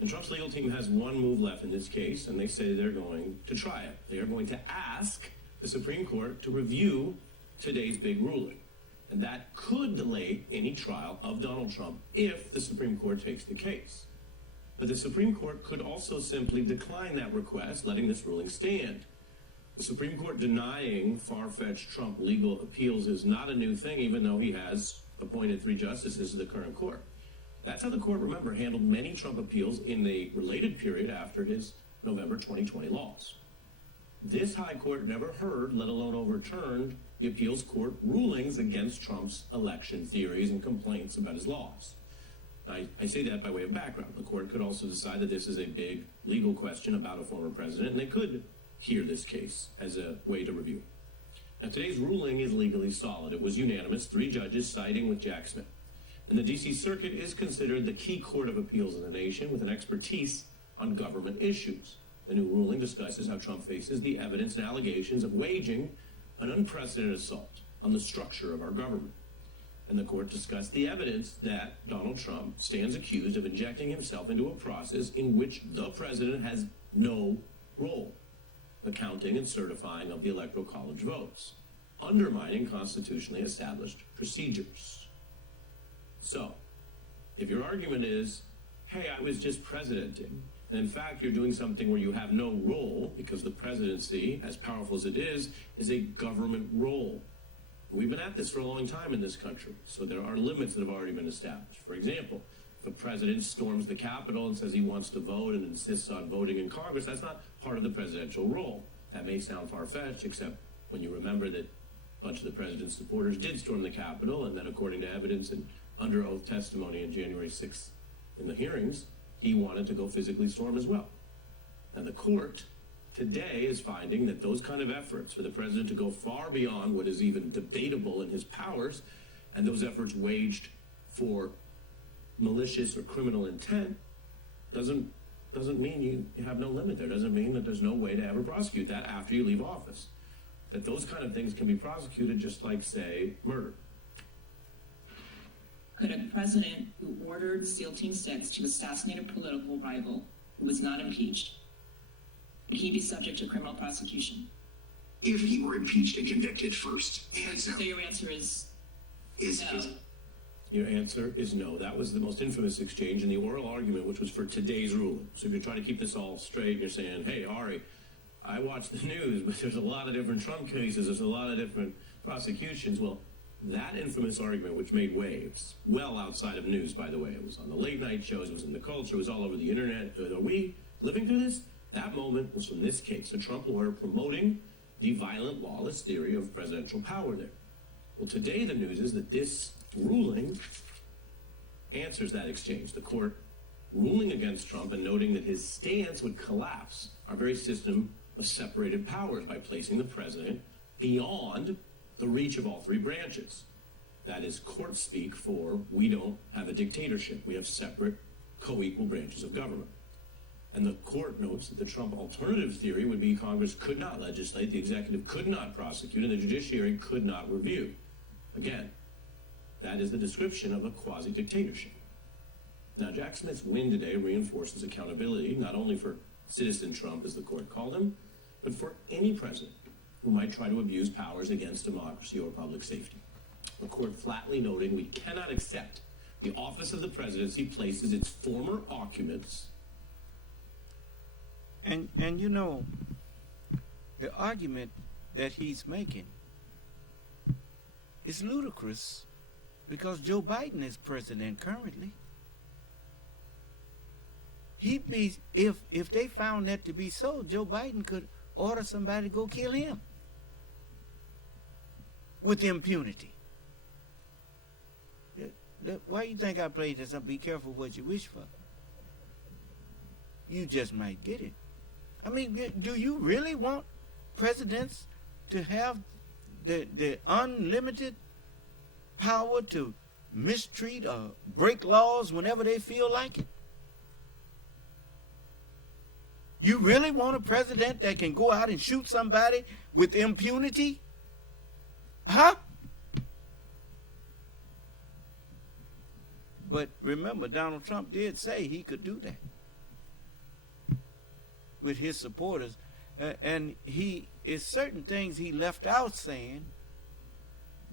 And Trump's legal team has one move left in this case, and they say they're going to try it. They are going to ask the Supreme Court to review today's big ruling. And that could delay any trial of Donald Trump if the Supreme Court takes the case. But the Supreme Court could also simply decline that request, letting this ruling stand. The Supreme Court denying far-fetched Trump legal appeals is not a new thing, even though he has appointed 3 justices to the current court. That's how the court, remember, handled many Trump appeals in the related period after his November 2020 loss. This high court never heard, let alone overturned, the appeals court rulings against Trump's election theories and complaints about his loss. I say that by way of background. The court could also decide that this is a big legal question about a former president, and they could hear this case as a way to review. Now, today's ruling is legally solid. It was unanimous, 3 judges siding with Jack Smith. And the D.C. Circuit is considered the key court of appeals in the nation with an expertise on government issues. The new ruling discusses how Trump faces the evidence and allegations of waging an unprecedented assault on the structure of our government. And the court discussed the evidence that Donald Trump stands accused of injecting himself into a process in which the president has no role, the counting and certifying of the Electoral College votes, undermining constitutionally established procedures. So, if your argument is, hey, I was just presidenting, and in fact you're doing something where you have no role, because the presidency, as powerful as it is a government role. We've been at this for a long time in this country, so there are limits that have already been established. For example, if a president storms the Capitol and says he wants to vote and insists on voting in Congress, that's not part of the presidential role. That may sound far-fetched, except when you remember that a bunch of the president's supporters did storm the Capitol, and then according to evidence and under oath testimony on January 6th in the hearings, he wanted to go physically storm as well. Now, the court today is finding that those kind of efforts for the president to go far beyond what is even debatable in his powers, and those efforts waged for malicious or criminal intent, doesn't mean you have no limit there. Doesn't mean that there's no way to ever prosecute that after you leave office. That those kind of things can be prosecuted just like, say, murder. Could a president who ordered SEAL Team 6 to assassinate a political rival who was not impeached, would he be subject to criminal prosecution? If he were impeached and convicted first. So your answer is no. Your answer is no. That was the most infamous exchange in the oral argument, which was for today's ruling. So if you're trying to keep this all straight, you're saying, hey, Ari, I watch the news, but there's a lot of different Trump cases, there's a lot of different prosecutions. Well, that infamous argument, which made waves, well outside of news, by the way, it was on the late night shows, it was in the culture, it was all over the internet. Are we living through this? That moment was from this case, a Trump lawyer promoting the violent, lawless theory of presidential power there. Well, today the news is that this ruling answers that exchange. The court ruling against Trump and noting that his stance would collapse our very system of separated powers by placing the president beyond the reach of all 3 branches. That is court speak for we don't have a dictatorship. We have separate, co-equal branches of government. And the court notes that the Trump alternative theory would be Congress could not legislate, the executive could not prosecute, and the judiciary could not review. Again, that is the description of a quasi-dictatorship. Now, Jack Smith's win today reinforces accountability, not only for citizen Trump, as the court called him, but for any president who might try to abuse powers against democracy or public safety. The court flatly noting we cannot accept the office of the presidency places its former occupants And you know, the argument that he's making is ludicrous because Joe Biden is president currently. He'd be, if they found that to be so, Joe Biden could order somebody to go kill him with impunity. Why you think I played this? Be careful what you wish for. You just might get it. I mean, do you really want presidents to have the unlimited power to mistreat or break laws whenever they feel like it? You really want a president that can go out and shoot somebody with impunity? Huh? But remember, Donald Trump did say he could do that with his supporters. And he is certain things he left out saying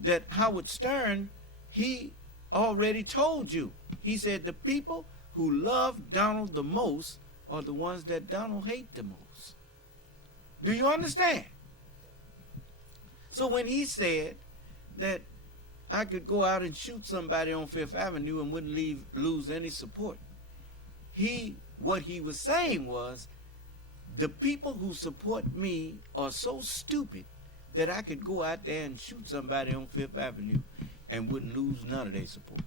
that Howard Stern, he already told you. He said the people who love Donald the most are the ones that Donald hate the most. Do you understand? So when he said that I could go out and shoot somebody on Fifth Avenue and wouldn't lose any support, what he was saying was, the people who support me are so stupid that I could go out there and shoot somebody on Fifth Avenue and wouldn't lose none of their support.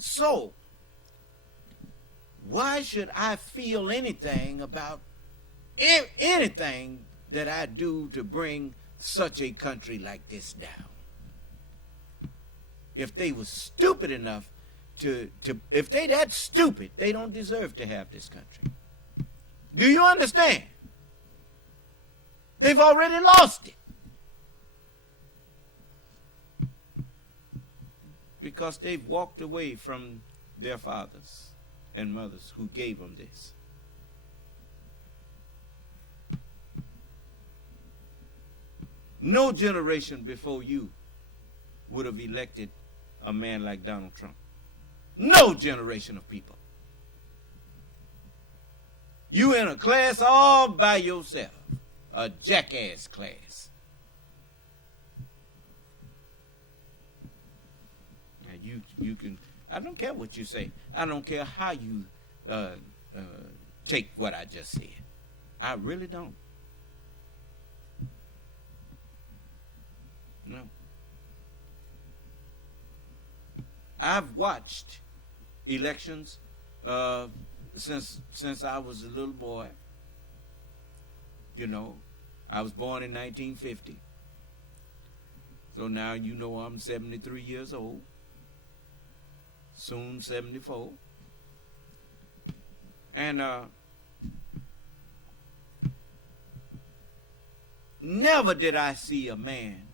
So, why should I feel anything about anything that I do to bring such a country like this down? If they were stupid enough if they that stupid, they don't deserve to have this country. Do you understand? They've already lost it. Because they've walked away from their fathers and mothers who gave them this. No generation before you would have elected a man like Donald Trump. No generation of people. You in a class all by yourself. A jackass class. Now you can, I don't care what you say. I don't care how you take what I just said. I really don't. No. I've watched elections since I was a little boy. You know, I was born in 1950. So now you know I'm 73 years old. Soon 74. And never did I see a man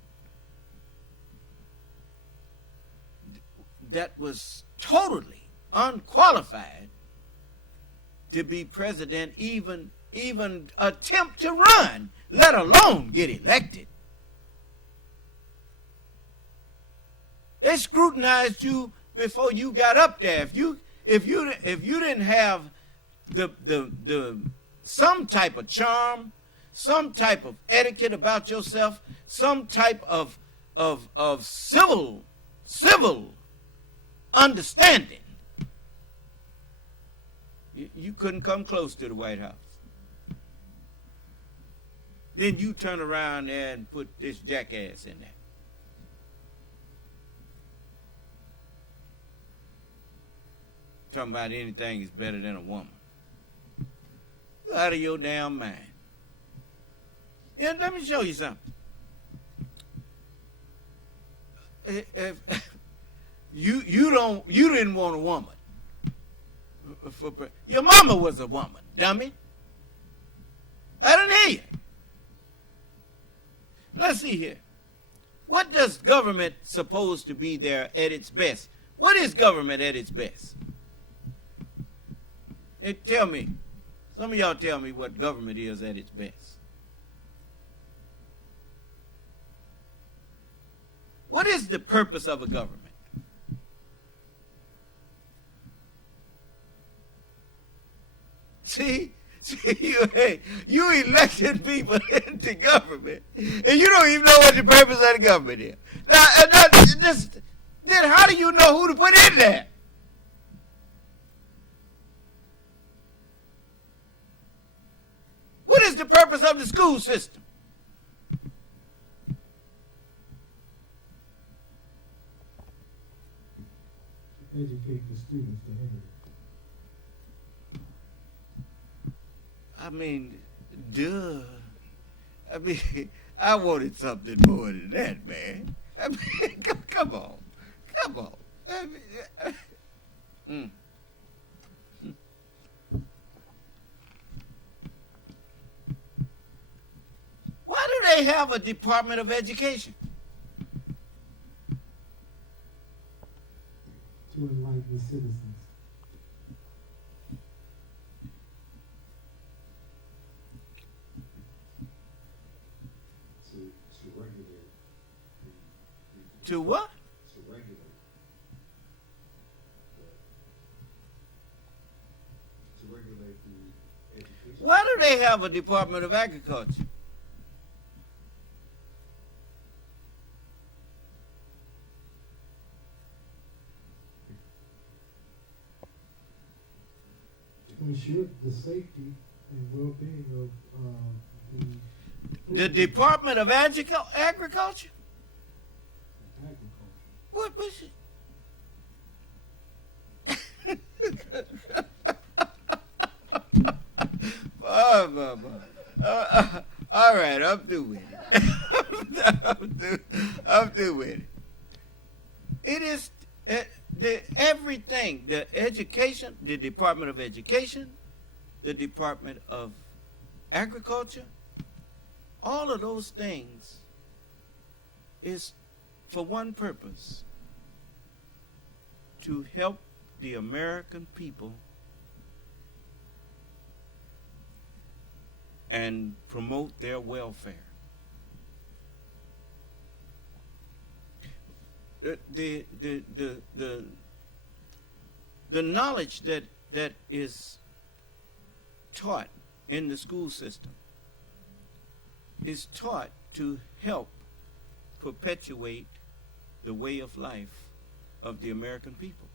that was totally unqualified to be president, even attempt to run, let alone get elected. They scrutinized you before you got up there. If you didn't have the some type of charm, some type of etiquette about yourself, some type of civil understanding, you couldn't come close to the White House. Then you turn around there and put this jackass in there. Talking about anything is better than a woman. You're out of your damn mind. Yeah, let me show you something. You didn't want a woman. Your mama was a woman, dummy. I didn't hear you. Let's see here. What does government supposed to be there at its best? What is government at its best? Tell me. Some of y'all tell me what government is at its best. What is the purpose of a government? See, you elected people into government, and you don't even know what the purpose of the government is. Now, then how do you know who to put in there? What is the purpose of the school system? Educate the students to handle it. I mean, duh. I mean, I wanted something more than that, man. I mean, come on. I mean, Why do they have a Department of Education? To enlighten the citizens. To regulate. To what? To regulate. To regulate the education. Why do they have a Department of Agriculture? To ensure the safety and well-being of the Department of Agriculture? Agriculture. What was it? All right, I'm through with it. I'm through with it. It is everything, the education, the Department of Education, the Department of Agriculture, all of those things is for one purpose: to help the American people and promote their welfare. The knowledge that is taught in the school system is taught to help perpetuate the way of life of the American people.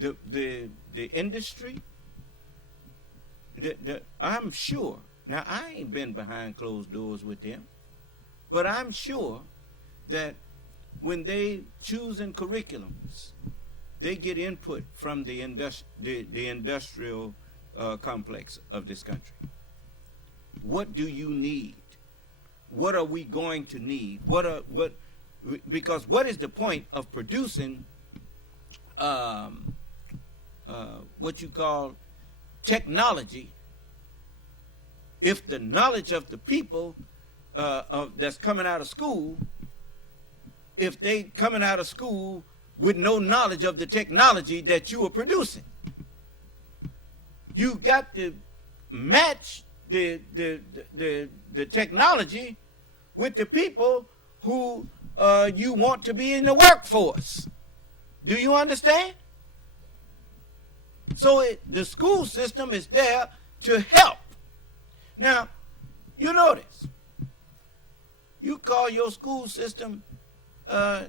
The industry, I'm sure, now I ain't been behind closed doors with them, but I'm sure that when they choosing curriculums, they get input from the industrial complex of this country. What do you need? What are we going to need? Because what is the point of producing what you call technology if the knowledge of the people that's coming out of school, if they coming out of school with no knowledge of the technology that you are producing? You got to match the technology with the people who you want to be in the workforce. Do you understand? So the school system is there to help. Now, you notice, you call your school system, the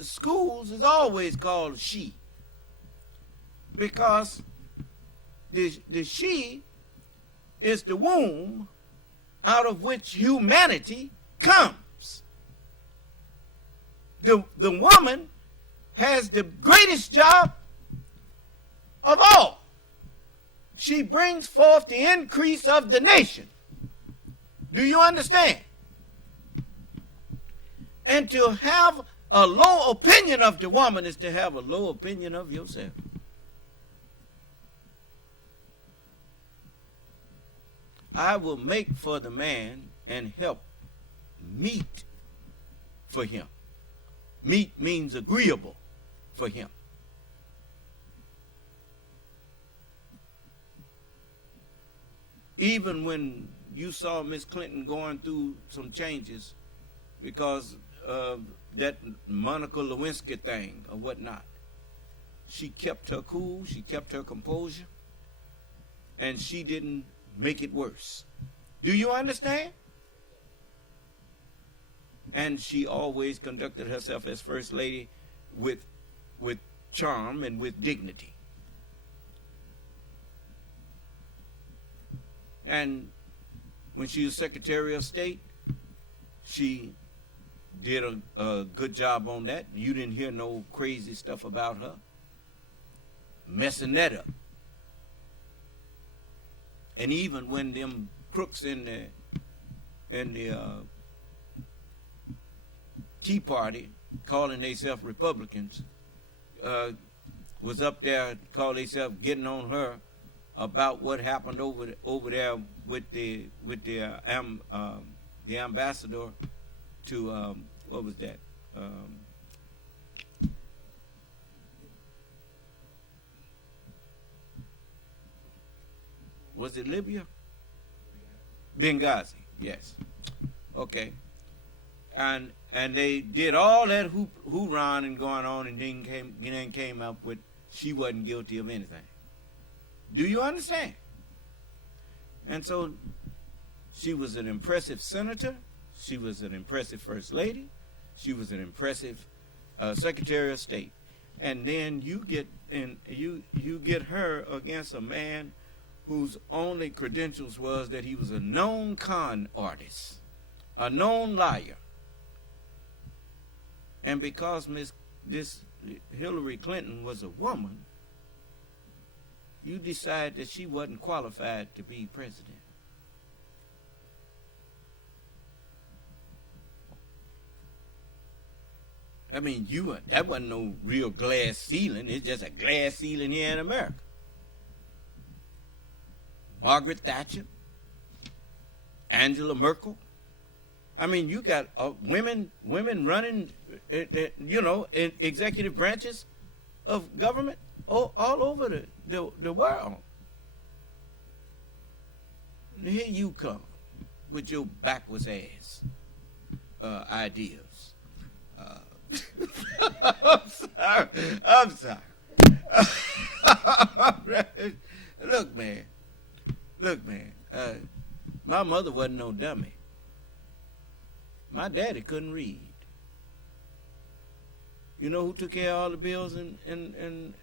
schools is always called she. Because the she is the womb out of which humanity comes. The woman has the greatest job of all. She brings forth the increase of the nation. Do you understand? And to have a low opinion of the woman is to have a low opinion of yourself. I will make for the man and help meet for him. Meet means agreeable for him. Even when you saw Miss Clinton going through some changes because of that Monica Lewinsky thing or whatnot, she kept her cool, she kept her composure, and she didn't make it worse. Do you understand? And she always conducted herself as First Lady with charm and with dignity. And when she was Secretary of State, she did a good job on that. You didn't hear no crazy stuff about her messing that up. And even when them crooks in the Tea Party, calling themselves Republicans, was up there, called themselves getting on her about what happened over there with the ambassador to what was that? Was it Libya? Benghazi, yes. Okay. And they did all that hoorah and going on, and then came up with she wasn't guilty of anything. Do you understand? And so she was an impressive senator. She was an impressive First Lady. She was an impressive Secretary of State. And then you get her against a man whose only credentials was that he was a known con artist, a known liar. And because this Hillary Clinton was a woman, you decide that she wasn't qualified to be president. I mean, that wasn't no real glass ceiling. It's just a glass ceiling here in America. Margaret Thatcher, Angela Merkel. I mean, you got women running, in executive branches of government all over the world. And here you come with your backwards ass ideas. I'm sorry. Look, man. My mother wasn't no dummy. My daddy couldn't read. You know who took care of all the bills in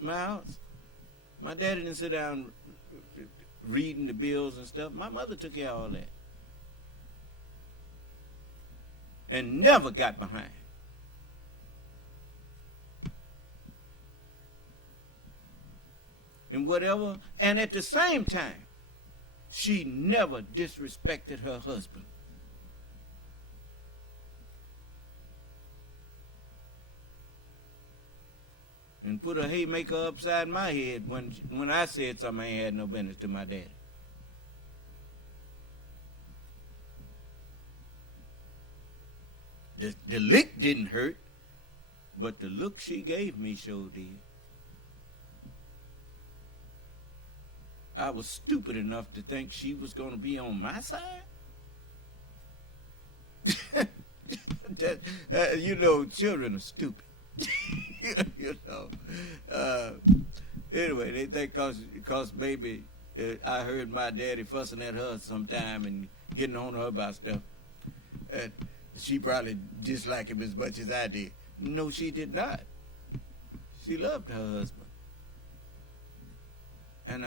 my house? My daddy didn't sit down reading the bills and stuff. My mother took care of all that. And never got behind. And whatever, and at the same time, she never disrespected her husband. And put a haymaker upside my head when I said something I ain't had no business to my daddy. The lick didn't hurt, but the look she gave me sure did. I was stupid enough to think she was going to be on my side. Children are stupid. Anyway, they think because maybe I heard my daddy fussing at her sometime and getting on her about stuff. She probably disliked him as much as I did. No, she did not. She loved her husband. And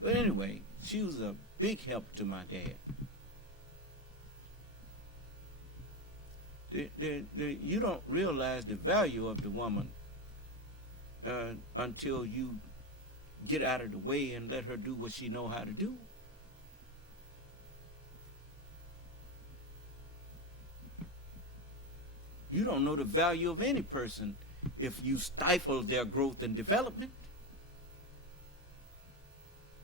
but anyway, she was a big help to my dad. You don't realize the value of the woman until you get out of the way and let her do what she know how to do. You don't know the value of any person if you stifle their growth and development.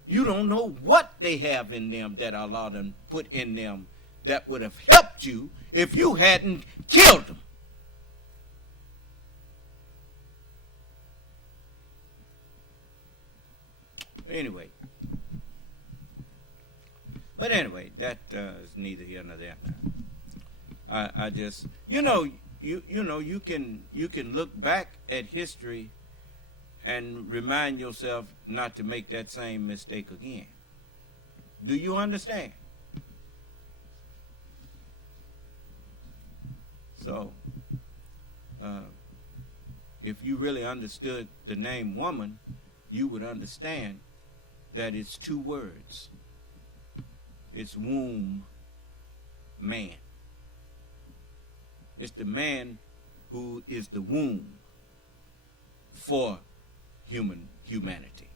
You don't know what they have in them that Allah done put in them that would have helped you if you hadn't killed them. Anyway. But anyway, that is neither here nor there. I just, you you can look back at history and remind yourself not to make that same mistake again. Do you understand? So, if you really understood the name woman, you would understand that it's two words. It's womb, man. It's the man who is the womb for humanity.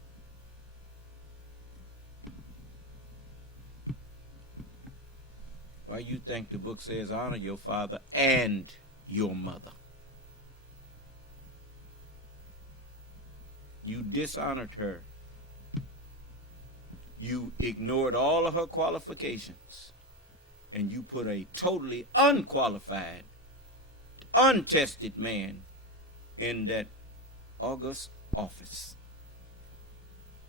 Why you think the book says honor your father and your mother? You dishonored her. You ignored all of her qualifications, and you put a totally unqualified, untested man in that august office,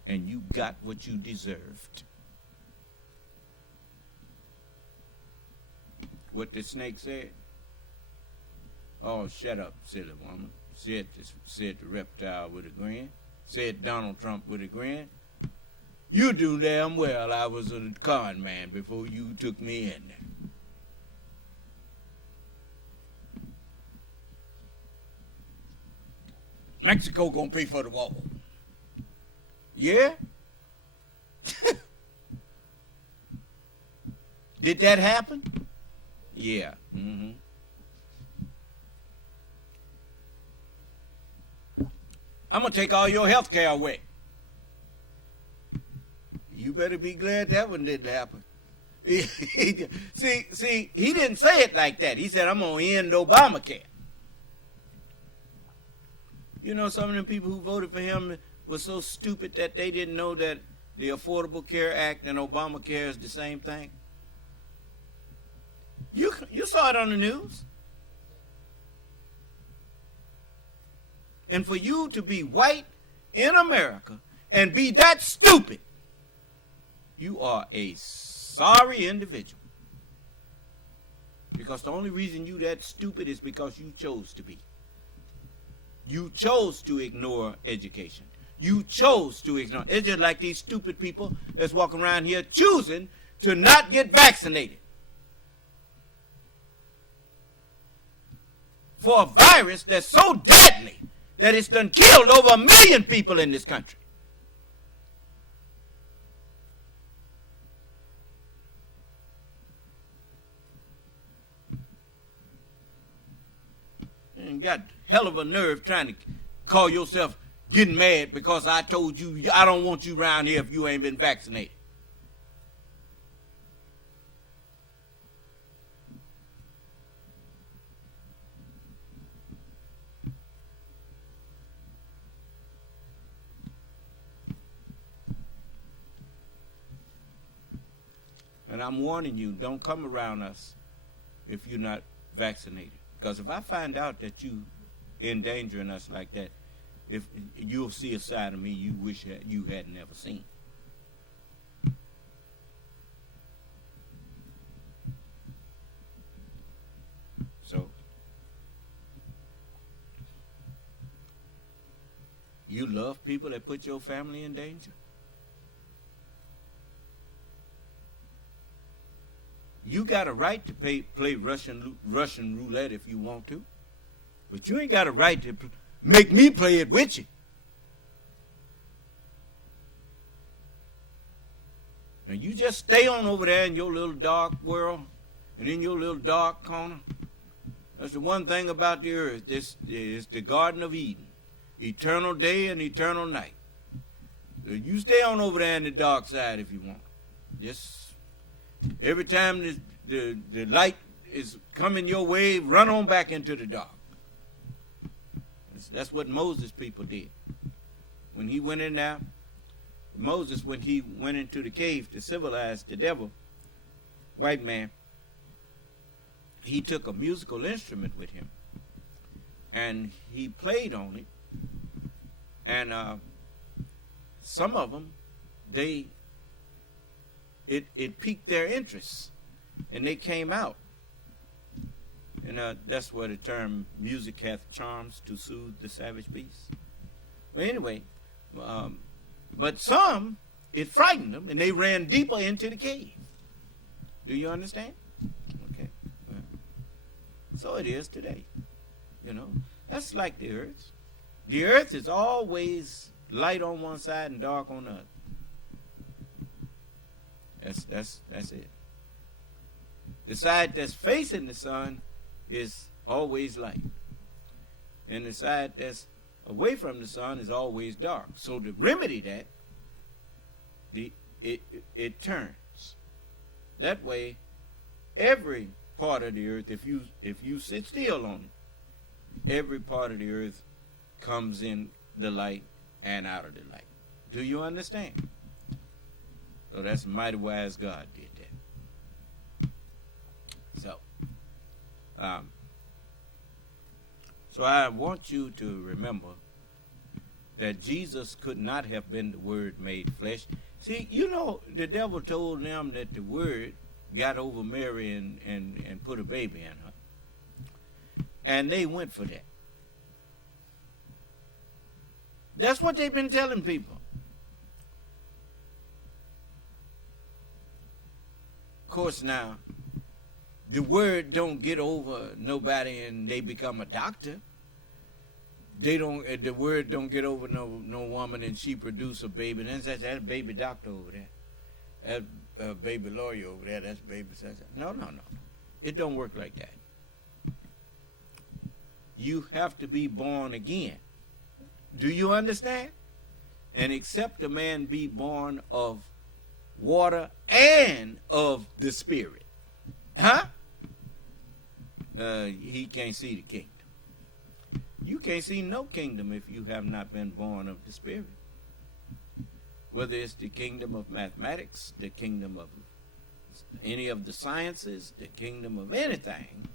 and you got what you deserved. What the snake said? Oh, shut up, silly woman. Said the reptile with a grin. Said Donald Trump with a grin. You do damn well I was a con man before you took me in there. Mexico gonna pay for the wall. Yeah? Did that happen? Yeah. Mm-hmm. I'm gonna take all your health care away. You better be glad that one didn't happen. See, he didn't say it like that. He said, I'm gonna end Obamacare. You know, some of them people who voted for him were so stupid that they didn't know that the Affordable Care Act and Obamacare is the same thing. You saw it on the news. And for you to be white in America and be that stupid, you are a sorry individual. Because the only reason you that stupid is because you chose to be. You chose to ignore education. You chose to ignore. It's just like these stupid people that's walking around here choosing to not get vaccinated for a virus that's so deadly that it's done killed over 1 million people in this country. And got hell of a nerve trying to call yourself getting mad because I told you I don't want you around here if you ain't been vaccinated. And I'm warning you, don't come around us if you're not vaccinated. Because if I find out that you endangering us like that, if you'll see a side of me you wish you had never seen. So, you love people that put your family in danger? You got a right to play Russian roulette if you want to, but you ain't got a right to make me play it with you. Now you just stay on over there in your little dark world and in your little dark corner. That's the one thing about the earth. This is the Garden of Eden, eternal day and eternal night. So you stay on over there in the dark side if you want. Just every time the light is coming your way, run on back into the dark. That's what Moses' people did. When he went in there, Moses, when he went into the cave to civilize the devil, white man, he took a musical instrument with him. And he played on it. And some of them, it piqued their interest, and they came out. And that's where the term music hath charms to soothe the savage beast. Well, anyway, but some, it frightened them, and they ran deeper into the cave. Do you understand? Okay. Well, so it is today. You know, that's like the earth. The earth is always light on one side and dark on the other. That's it. The side that's facing the sun is always light, and the side that's away from the sun is always dark. So to remedy that, it turns. That way, every part of the earth, if you sit still on it, every part of the earth comes in the light and out of the light. Do you understand? So that's a mighty wise God did that. So I want you to remember that Jesus could not have been the Word made flesh. See, you know, the devil told them that the Word got over Mary and put a baby in her. And they went for that. That's what they've been telling people. Of course, now, the Word don't get over nobody and they become a doctor. The Word don't get over no woman and she produce a baby. And that's a baby doctor over there. That's a baby lawyer over there. That's baby. No. It don't work like that. You have to be born again. Do you understand? And except a man be born of water and of the Spirit. Huh? He can't see the kingdom. You can't see no kingdom if you have not been born of the Spirit. Whether it's the kingdom of mathematics, the kingdom of any of the sciences, the kingdom of anything,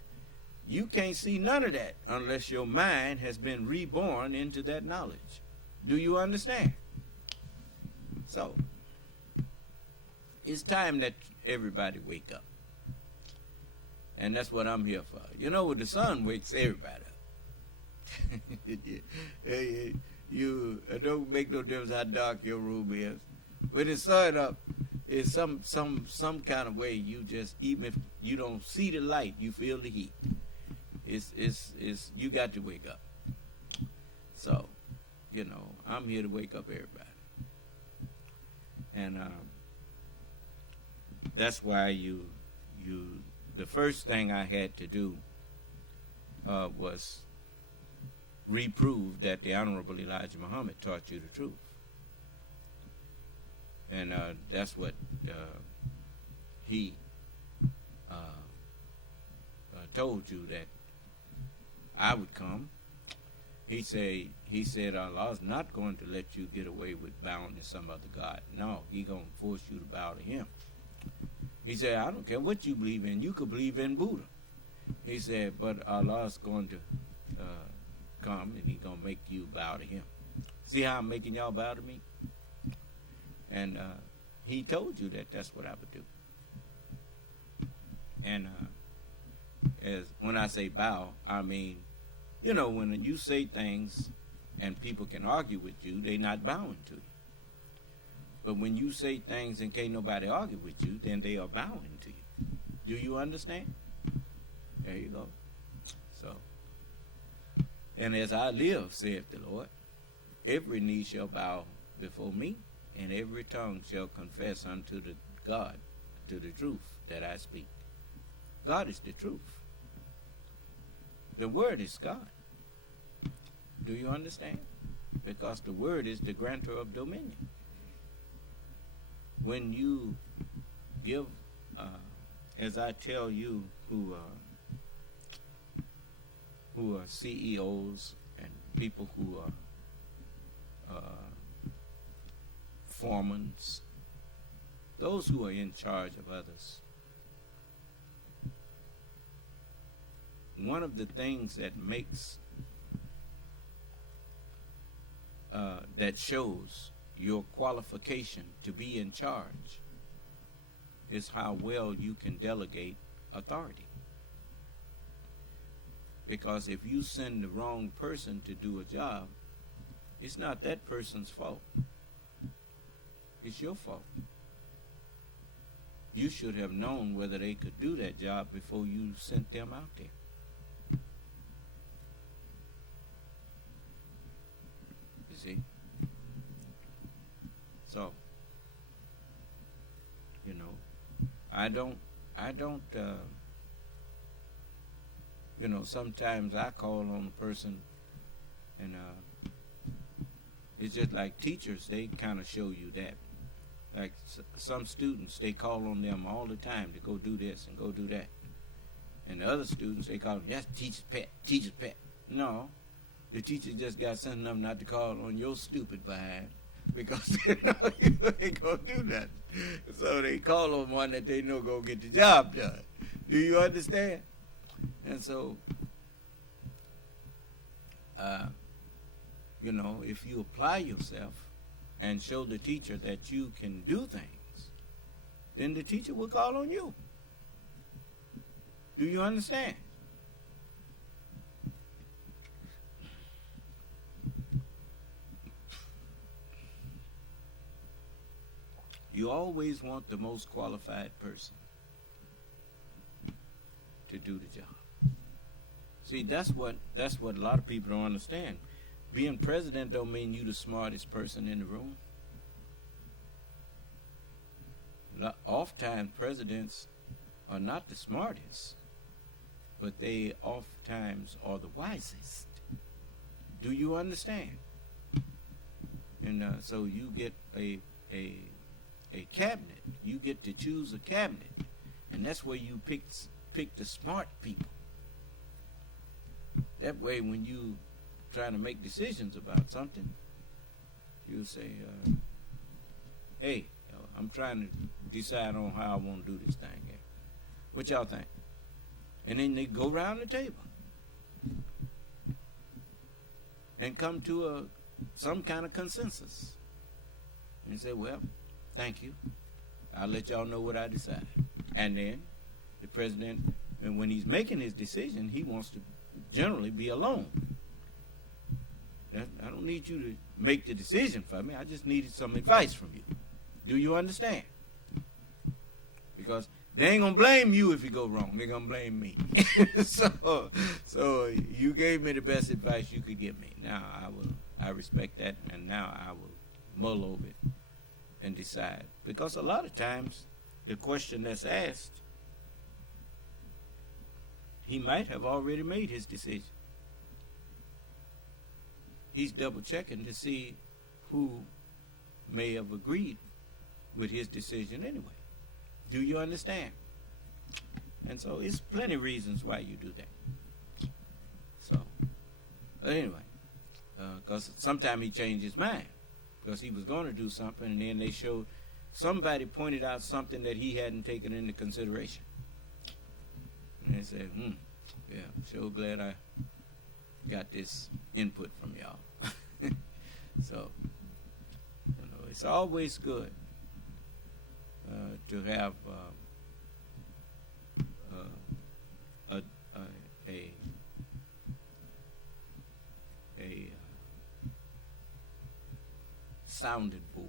you can't see none of that unless your mind has been reborn into that knowledge. Do you understand? So, it's time that everybody wake up. And that's what I'm here for. You know, the sun wakes everybody up. You don't make no difference how dark your room is. When the sun up, it's some kind of way you just, even if you don't see the light, you feel the heat. It's you got to wake up. So, you know, I'm here to wake up everybody. And that's why the first thing I had to do was reprove that the Honorable Elijah Muhammad taught you the truth. And that's what he told you, that I would come. He said Allah's not going to let you get away with bowing to some other God. No, He's going to force you to bow to Him. He said, I don't care what you believe in. You could believe in Buddha. He said, but Allah's going to come and He's going to make you bow to Him. See how I'm making y'all bow to me? And He told you that that's what I would do. And as when I say bow, I mean, you know, when you say things and people can argue with you, they're not bowing to you. But when you say things and can't nobody argue with you, then they are bowing to you. Do you understand? There you go. So, and as I live, saith the Lord, every knee shall bow before me, and every tongue shall confess unto the God, to the truth that I speak. God is the truth. The Word is God. Do you understand? Because the Word is the grantor of dominion. When you give, as I tell you who are CEOs and people who are foremen, those who are in charge of others, one of the things that makes that shows your qualification to be in charge is how well you can delegate authority. Because if you send the wrong person to do a job, it's not that person's fault. It's your fault. You should have known whether they could do that job before you sent them out there. You see? So, you know, I don't, you know, sometimes I call on a person and it's just like teachers, they kind of show you that. Like some students, they call on them all the time to go do this and go do that. And the other students, they call them, yes, teacher's pet, teacher's pet. No, the teacher just got sent enough not to call on your stupid behind because they know you ain't going to do nothing. So they call on one that they know going to get the job done. Do you understand? And so, you know, if you apply yourself and show the teacher that you can do things, then the teacher will call on you. Do you understand? You always want the most qualified person to do the job. See, that's what a lot of people don't understand. Being president don't mean you the smartest person in the room. Oftentimes presidents are not the smartest, but they oftentimes are the wisest. Do you understand? And so you get a cabinet. You get to choose a cabinet, and that's where you pick the smart people. That way, when you trying to make decisions about something, you say, hey, I'm trying to decide on how I want to do this thing here. What y'all think? And then they go around the table and come to some kind of consensus. And you say, well, thank you. I'll let y'all know what I decided. And then the president, and when he's making his decision, he wants to generally be alone. I don't need you to make the decision for me. I just needed some advice from you. Do you understand? Because they ain't gonna blame you if you go wrong. They're gonna blame me. So you gave me the best advice you could give me. Now I respect that, and now I will mull over it and decide. Because a lot of times the question that's asked, he might have already made his decision. He's double checking to see who may have agreed with his decision anyway. Do you understand? And so it's plenty of reasons why you do that. So, but anyway, because sometimes he changed his mind because he was going to do something, and then they showed, somebody pointed out something that he hadn't taken into consideration. And they said, yeah, sure glad I got this input from y'all. So, you know, it's always good to have a sounding board.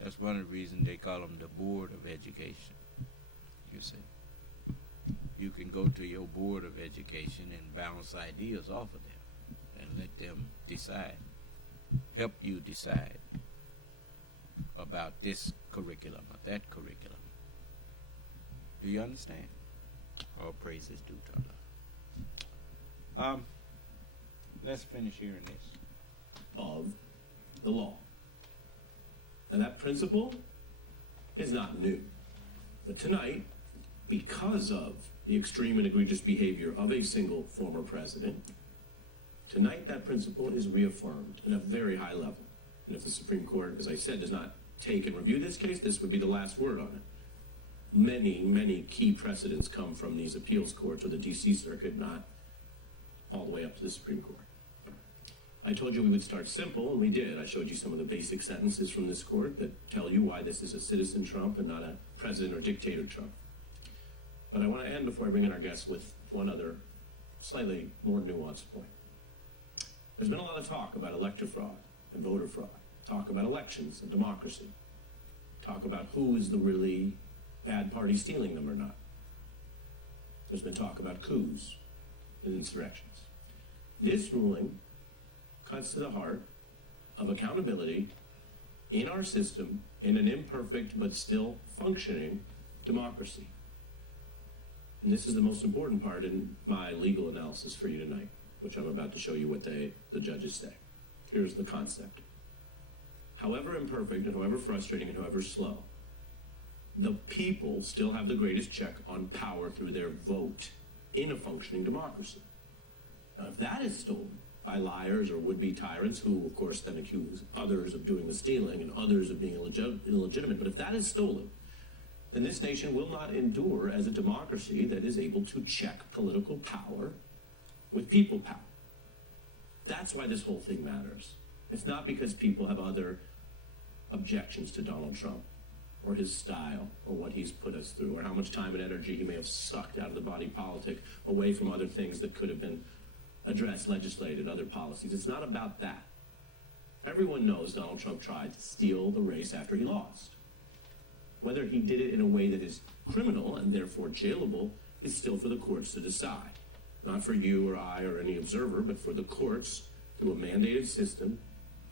That's one of the reasons they call them the Board of Education. You see, you can go to your Board of Education and bounce ideas off of them and let them decide, help you decide about this curriculum or that curriculum. Do you understand? All praise is due to Allah. Let's finish hearing this. Of the law. And that principle is not new. But tonight, because of the extreme and egregious behavior of a single former president, tonight that principle is reaffirmed at a very high level. And if the Supreme Court, as I said, does not take and review this case, this would be the last word on it. Many, many key precedents come from these appeals courts or the D.C. Circuit, not all the way up to the Supreme Court. I told you we would start simple, and we did. I showed you some of the basic sentences from this court that tell you why this is a citizen Trump and not a president or dictator Trump. But I want to end before I bring in our guests with one other slightly more nuanced point. There's been a lot of talk about elector fraud and voter fraud, talk about elections and democracy, talk about who is the really bad party stealing them or not. There's been talk about coups and insurrections. This ruling cuts to the heart of accountability in our system in an imperfect but still functioning democracy. And this is the most important part in my legal analysis for you tonight, which I'm about to show you what the judges say. Here's the concept. However imperfect and however frustrating and however slow, the people still have the greatest check on power through their vote in a functioning democracy. Now, if that is stolen by liars or would-be tyrants, who, of course, then accuse others of doing the stealing and others of being illegitimate, but if that is stolen, then this nation will not endure as a democracy that is able to check political power with people power. That's why this whole thing matters. It's not because people have other objections to Donald Trump or his style or what he's put us through or how much time and energy he may have sucked out of the body politic away from other things that could have been addressed, legislated, other policies. It's not about that. Everyone knows Donald Trump tried to steal the race after he lost. Whether he did it in a way that is criminal and therefore jailable is still for the courts to decide. Not for you or I or any observer, but for the courts through a mandated system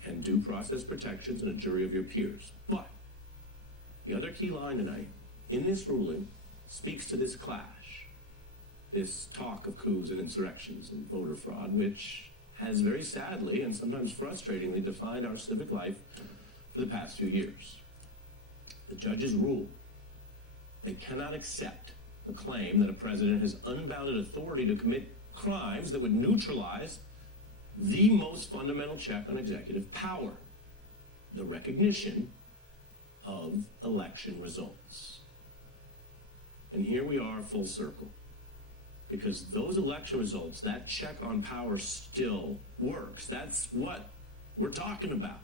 and due process protections and a jury of your peers. But the other key line tonight in this ruling speaks to this clash, this talk of coups and insurrections and voter fraud, which has very sadly and sometimes frustratingly defined our civic life for the past few years. The judges rule they cannot accept the claim that a president has unbounded authority to commit crimes that would neutralize the most fundamental check on executive power, the recognition of election results. And here we are full circle, because those election results, that check on power still works. That's what we're talking about.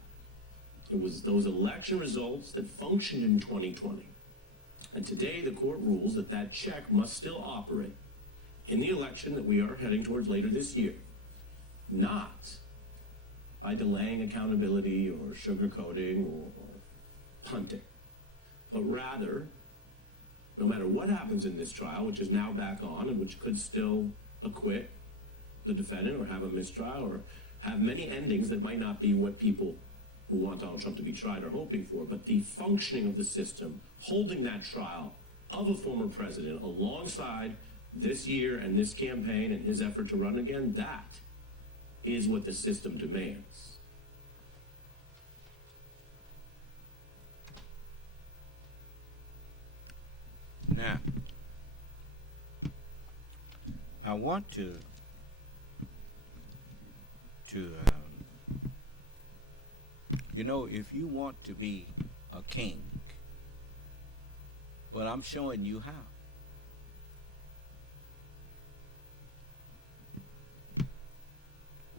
It was those election results that functioned in 2020. And today the court rules that that check must still operate in the election that we are heading towards later this year, not by delaying accountability or sugarcoating or punting, but rather, no matter what happens in this trial, which is now back on and which could still acquit the defendant or have a mistrial or have many endings that might not be what people who want Donald Trump to be tried are hoping for, but the functioning of the system, holding that trial of a former president alongside this year and this campaign and his effort to run again, that is what the system demands. Now, I want to you know, if you want to be a king, well, I'm showing you how.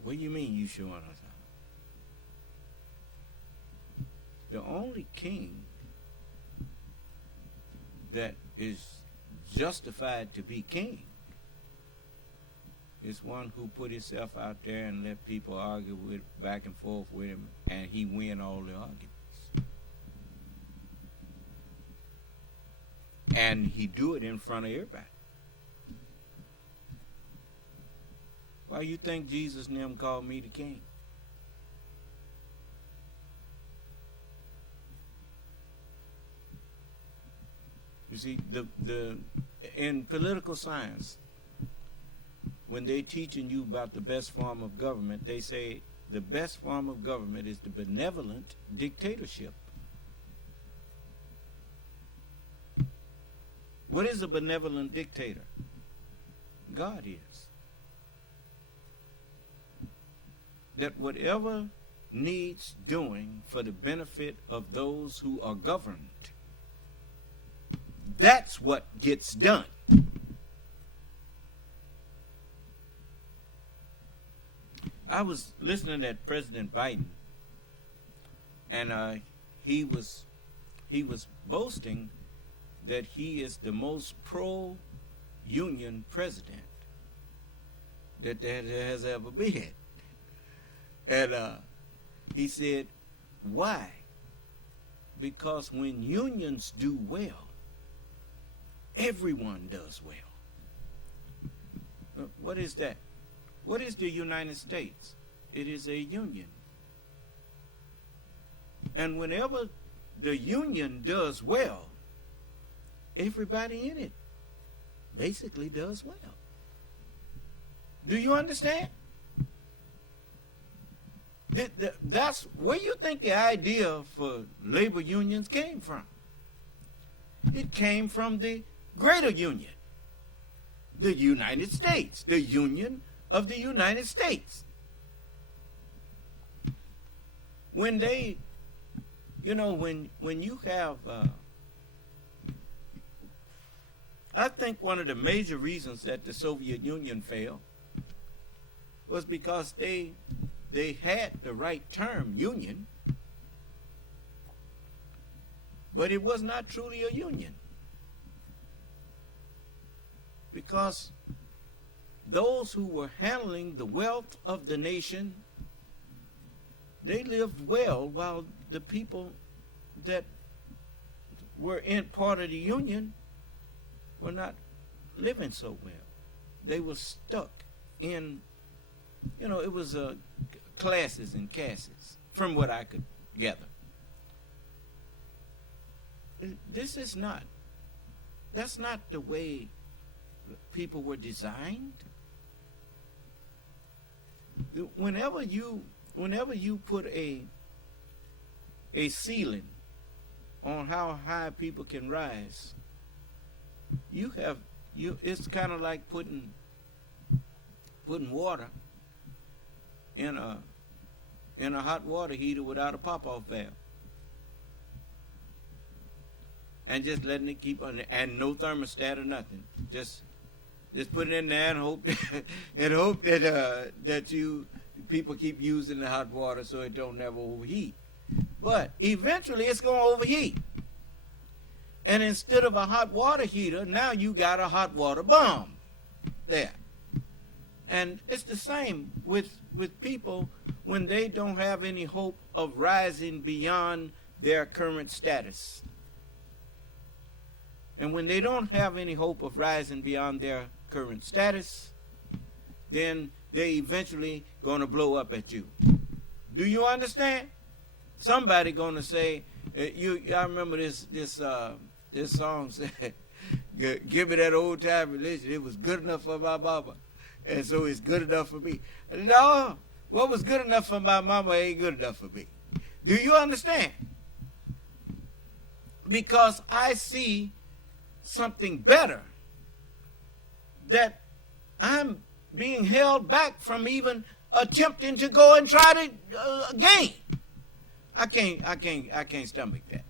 What do you mean you showing us how? The only king that is justified to be king is one who put himself out there and let people argue with back and forth with him, and he win all the arguments. And he do it in front of everybody. Why you think Jesus and them called me the king? You see, the in political science, when they're teaching you about the best form of government, they say the best form of government is the benevolent dictatorship. What is a benevolent dictator? God is. That whatever needs doing for the benefit of those who are governed, that's what gets done. I was listening to President Biden, and he was boasting that he is the most pro union president that there has ever been. And he said, why? Because when unions do well, everyone does well. What is that? What is the United States? It is a union. And whenever the union does well, everybody in it basically does well. Do you understand? That's where you think the idea for labor unions came from. It came from the greater union, the United States, the Union of the United States. When they, when you have, I think one of the major reasons that the Soviet Union failed was because they had the right term, union, but it was not truly a union. Because those who were handling the wealth of the nation, they lived well, while the people that were in part of the union were not living so well. They were stuck in, it was classes and castes, from what I could gather. That's not the way people were designed. Whenever you put a ceiling on how high people can rise, it's kind of like putting water in a hot water heater without a pop-off valve, and just letting it keep on, and no thermostat or nothing. Just put it in there and hope that people keep using the hot water so it don't never overheat. But eventually it's going to overheat. And instead of a hot water heater, now you got a hot water bomb there. And it's the same with people when they don't have any hope of rising beyond their current status. And when they don't have any hope of rising beyond their current status, then they eventually going to blow up at you. Do you understand? Somebody going to say, I remember this song said, give me that old time religion. It was good enough for my mama, and so it's good enough for me. No, what was good enough for my mama ain't good enough for me. Do you understand? Because I see something better that I'm being held back from even attempting to go and try to gain. I can't stomach that.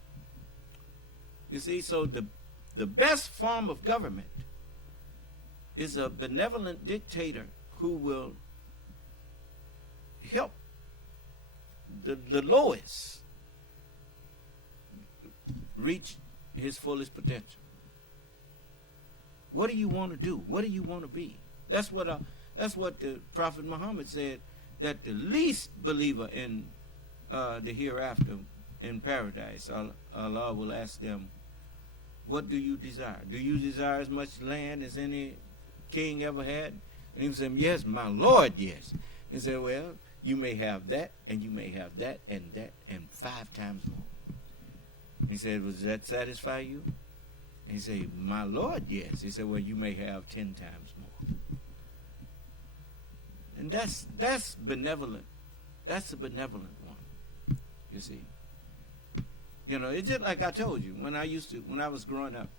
You see, so the best form of government is a benevolent dictator who will help the lowest reach his fullest potential. What do you want to do? What do you want to be? That's what the Prophet Muhammad said, that the least believer in the hereafter in paradise, Allah will ask them, what do you desire? Do you desire as much land as any king ever had? And he said, yes, my Lord, yes. He said, well, you may have that, and you may have that, and 5 times more. He said, does that satisfy you? And he said, my Lord, yes. He said, well, you may have 10 times more. And that's benevolent. That's a benevolent one, you see. It's just like I told you, when I was growing up,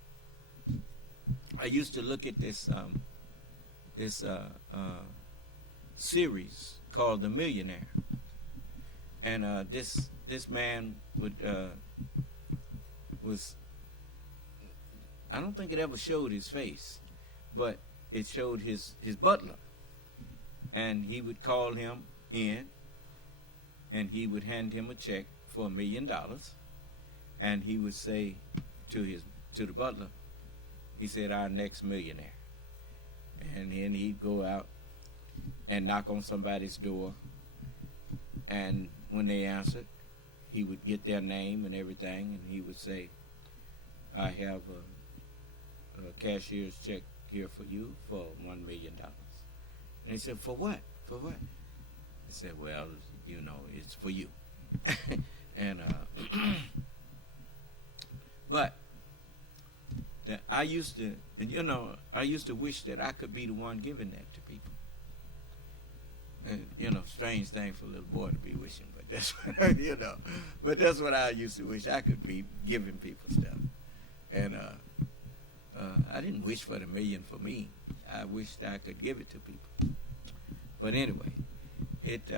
I used to look at this series called The Millionaire. And this man was, I don't think it ever showed his face, but it showed his butler. And he would call him in, and he would hand him a check for $1 million. And he would say to the butler, he said, our next millionaire. And then he'd go out and knock on somebody's door, and when they answered, he would get their name and everything, and he would say, I have a cashier's check here for you for $1 million. And they said, for what? For what? He said, well, you know, it's for you. And but I used to wish that I could be the one giving that to people. And, you know, strange thing for a little boy to be wishing, but that's what, you know, but that's what I used to wish I could be giving people stuff. And I didn't wish for the million for me. I wished I could give it to people. But anyway, it,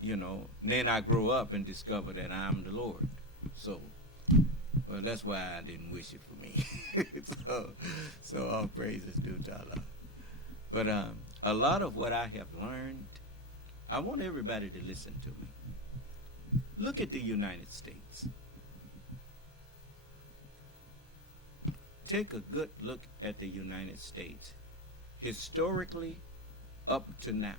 you know, then I grew up and discovered that I'm the Lord. So, well, that's why I didn't wish it for me. so all praises due to Allah. But a lot of what I have learned, I want everybody to listen to me. Look at the United States. Take a good look at the United States, historically up to now.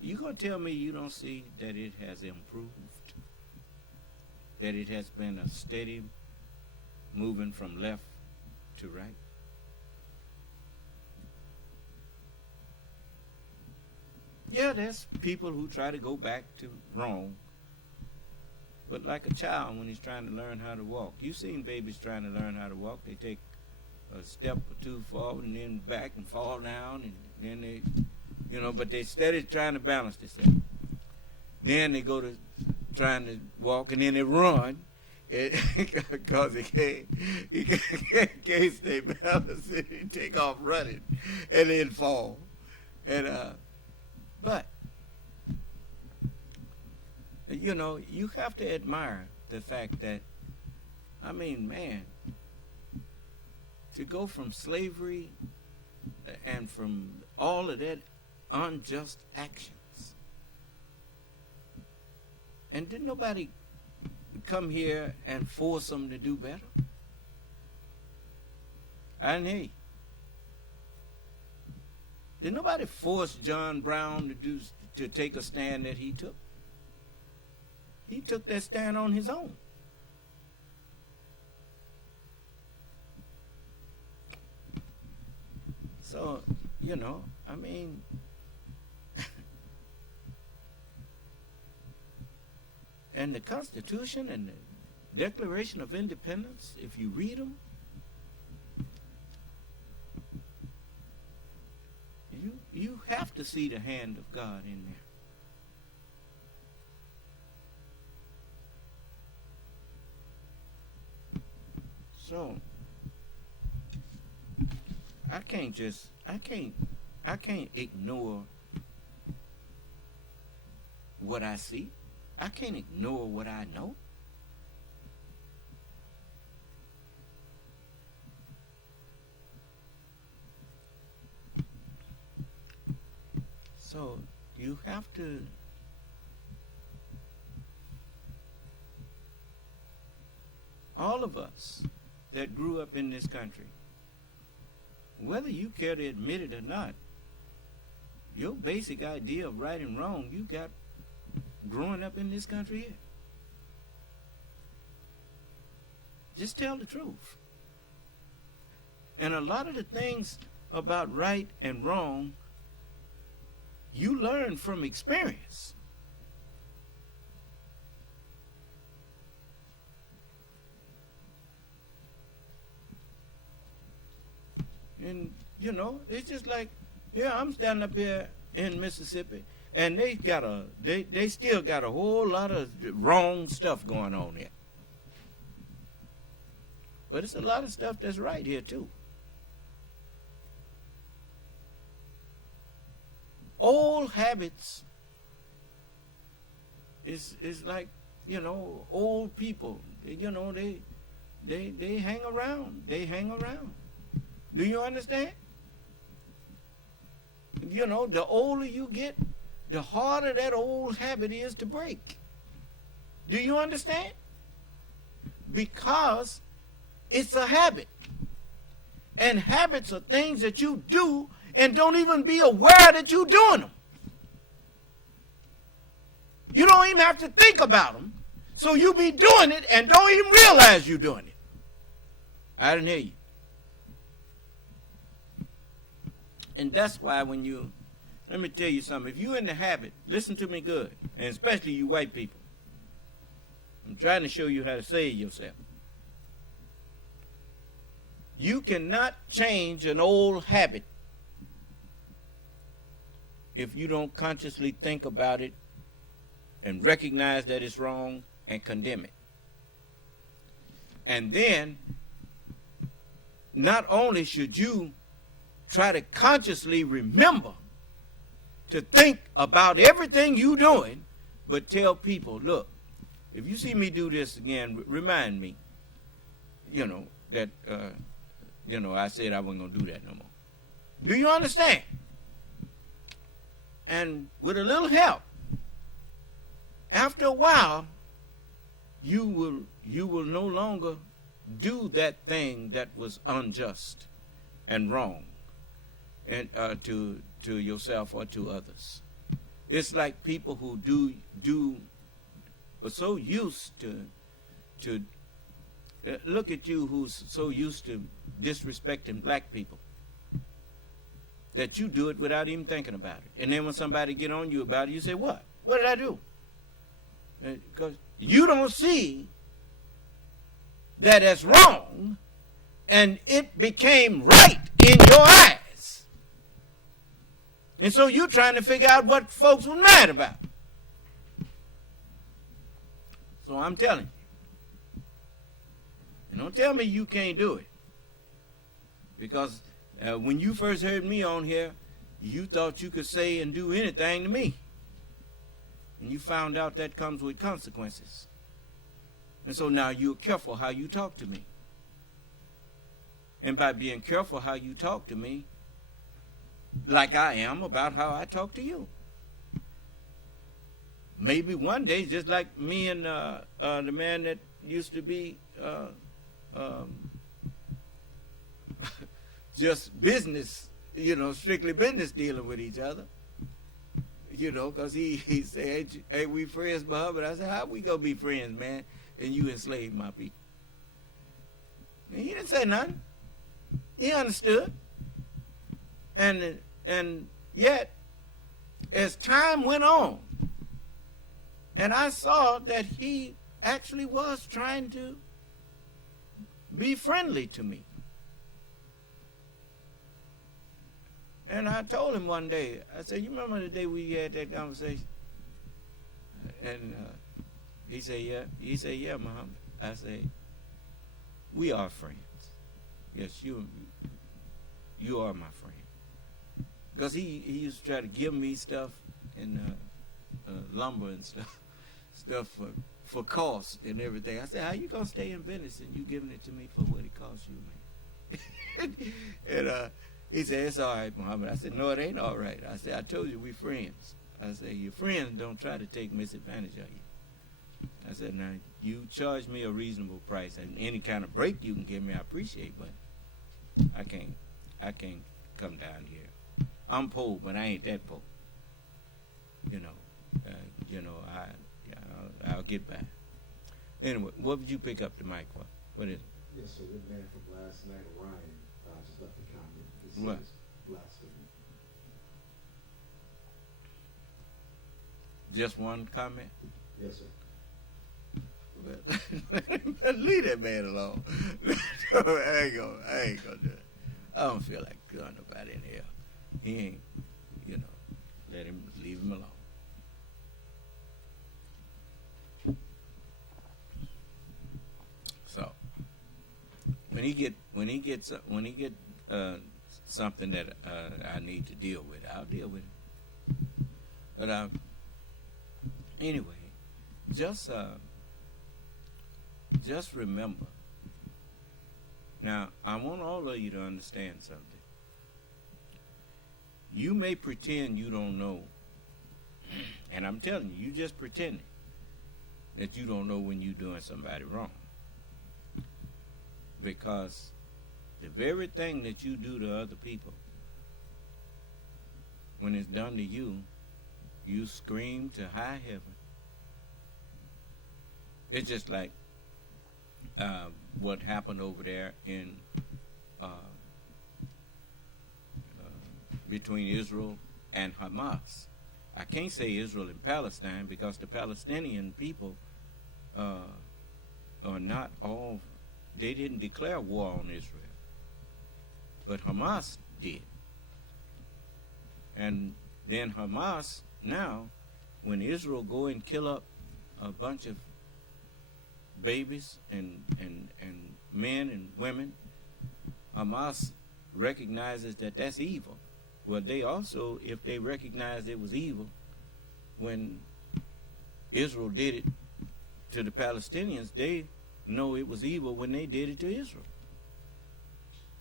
You gonna tell me you don't see that it has improved? That it has been a steady moving from left to right? Yeah, there's people who try to go back to wrong. But like a child when he's trying to learn how to walk. You've seen babies trying to learn how to walk. They take a step or two forward and then back and fall down, and then they, you know, but they steady trying to balance themselves. Then they go to trying to walk, and then they run because he can't stay balanced. He take off running and then fall. And but you know, you have to admire the fact that, I mean, man, to go from slavery and from all of that unjust actions, and didn't nobody come here and force them to do better? I didn't hear you. Did nobody force John Brown to take a stand that he took? He took that stand on his own. So, you know, I mean, and the Constitution and the Declaration of Independence, if you read them, you have to see the hand of God in there. So I can't ignore what I see. I can't ignore what I know. So you have to all of us that grew up in this country, whether you care to admit it or not, your basic idea of right and wrong you got growing up in this country here. Just tell the truth. And a lot of the things about right and wrong you learn from experience. And, you know, it's just like, yeah, I'm standing up here in Mississippi, and they still got a whole lot of wrong stuff going on there. But it's a lot of stuff that's right here, too. Old habits is like, you know, old people. You know, they hang around. They hang around. Do you understand? You know, the older you get, the harder that old habit is to break. Do you understand? because it's a habit. And habits are things that you do and don't even be aware that you're doing them. You don't even have to think about them. So you be doing it and don't even realize you're doing it. I didn't hear you. And that's why when you, let me tell you something. If you're in the habit, listen to me good, and especially you white people. I'm trying to show you how to save yourself. You cannot change an old habit if you don't consciously think about it and recognize that it's wrong and condemn it. And then, not only should you try to consciously remember to think about everything you're doing, but tell people, look, if you see me do this again, remind me, that, I said I wasn't going to do that no more. Do you understand? And with a little help, after a while, you will no longer do that thing that was unjust and wrong, and to yourself or to others. It's like people who are so used to look at you, who's so used to disrespecting black people that you do it without even thinking about it. And then when somebody get on you about it, you say, what? What did I do? Because you don't see that as wrong, and it became right in your eyes. And so you're trying to figure out what folks were mad about. So I'm telling you. And don't tell me you can't do it. Because when you first heard me on here, you thought you could say and do anything to me. And you found out that comes with consequences. And so now you're careful how you talk to me. And by being careful how you talk to me, like I am about how I talk to you. Maybe one day, just like me and the man that used to be just business, strictly business dealing with each other. Because he said, hey, we friends, Muhammad. I said, how we going to be friends, man? And you enslaved my people. And he didn't say nothing. He understood. And yet, as time went on, and I saw that he actually was trying to be friendly to me. And I told him one day, I said, you remember the day we had that conversation? And he said, yeah. He said, yeah, Muhammad. I said, we are friends. Yes, you are my friend. Because he used to try to give me stuff and lumber and stuff for cost and everything. I said, how you going to stay in business and you giving it to me for what it costs you, man? And he said, it's all right, Muhammad. I said, no, it ain't all right. I said, I told you we friends. I said, your friends don't try to take misadvantage of you. I said, now, you charge me a reasonable price, and any kind of break you can give me, I appreciate, but I can't come down here. I'm poor, but I ain't that poor. I'll get back. Anyway, what would you pick up the mic for? What is it? Yes, sir. The man from last night, Orion, just left a comment. This what? Is blasphemy. Just one comment? Yes, sir. Leave that man alone. I ain't gonna do it. I don't feel like throwing nobody in here. He ain't, leave him alone. So when he get something that I need to deal with, I'll deal with it. But anyway, just remember. Now, I want all of you to understand something. You may pretend you don't know, and I'm telling you, you just pretending that you don't know when you're doing somebody wrong. Because the very thing that you do to other people, when it's done to you, you scream to high heaven. It's just like what happened over there in between Israel and Hamas. I can't say Israel and Palestine because the Palestinian people are not all, they didn't declare war on Israel. But Hamas did. And then Hamas, now, when Israel go and kill up a bunch of babies and men and women, Hamas recognizes that that's evil. Well, they also, if they recognized it was evil when Israel did it to the Palestinians, they know it was evil when they did it to Israel.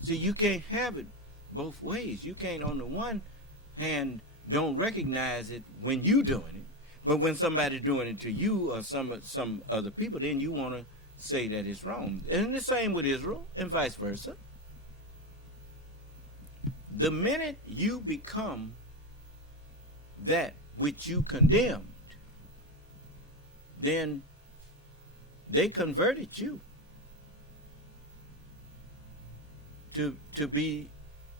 See, you can't have it both ways. You can't, on the one hand, don't recognize it when you doing it, but when somebody's doing it to you or some other people, then you want to say that it's wrong. And the same with Israel and vice versa. The minute you become that which you condemned, then they converted you to be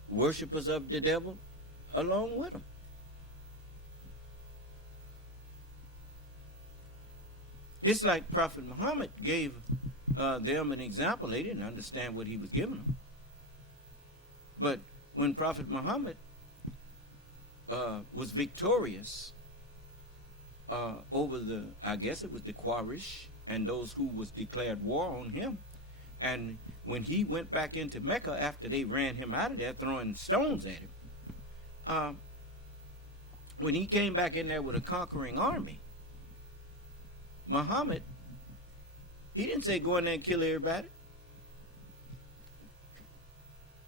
worshipers of the devil along with them. It's like Prophet Muhammad gave them an example. They didn't understand what he was giving them. But when Prophet Muhammad was victorious over the, I guess it was the Quraysh and those who was declared war on him, and when he went back into Mecca after they ran him out of there throwing stones at him, when he came back in there with a conquering army, Muhammad, he didn't say go in there and kill everybody.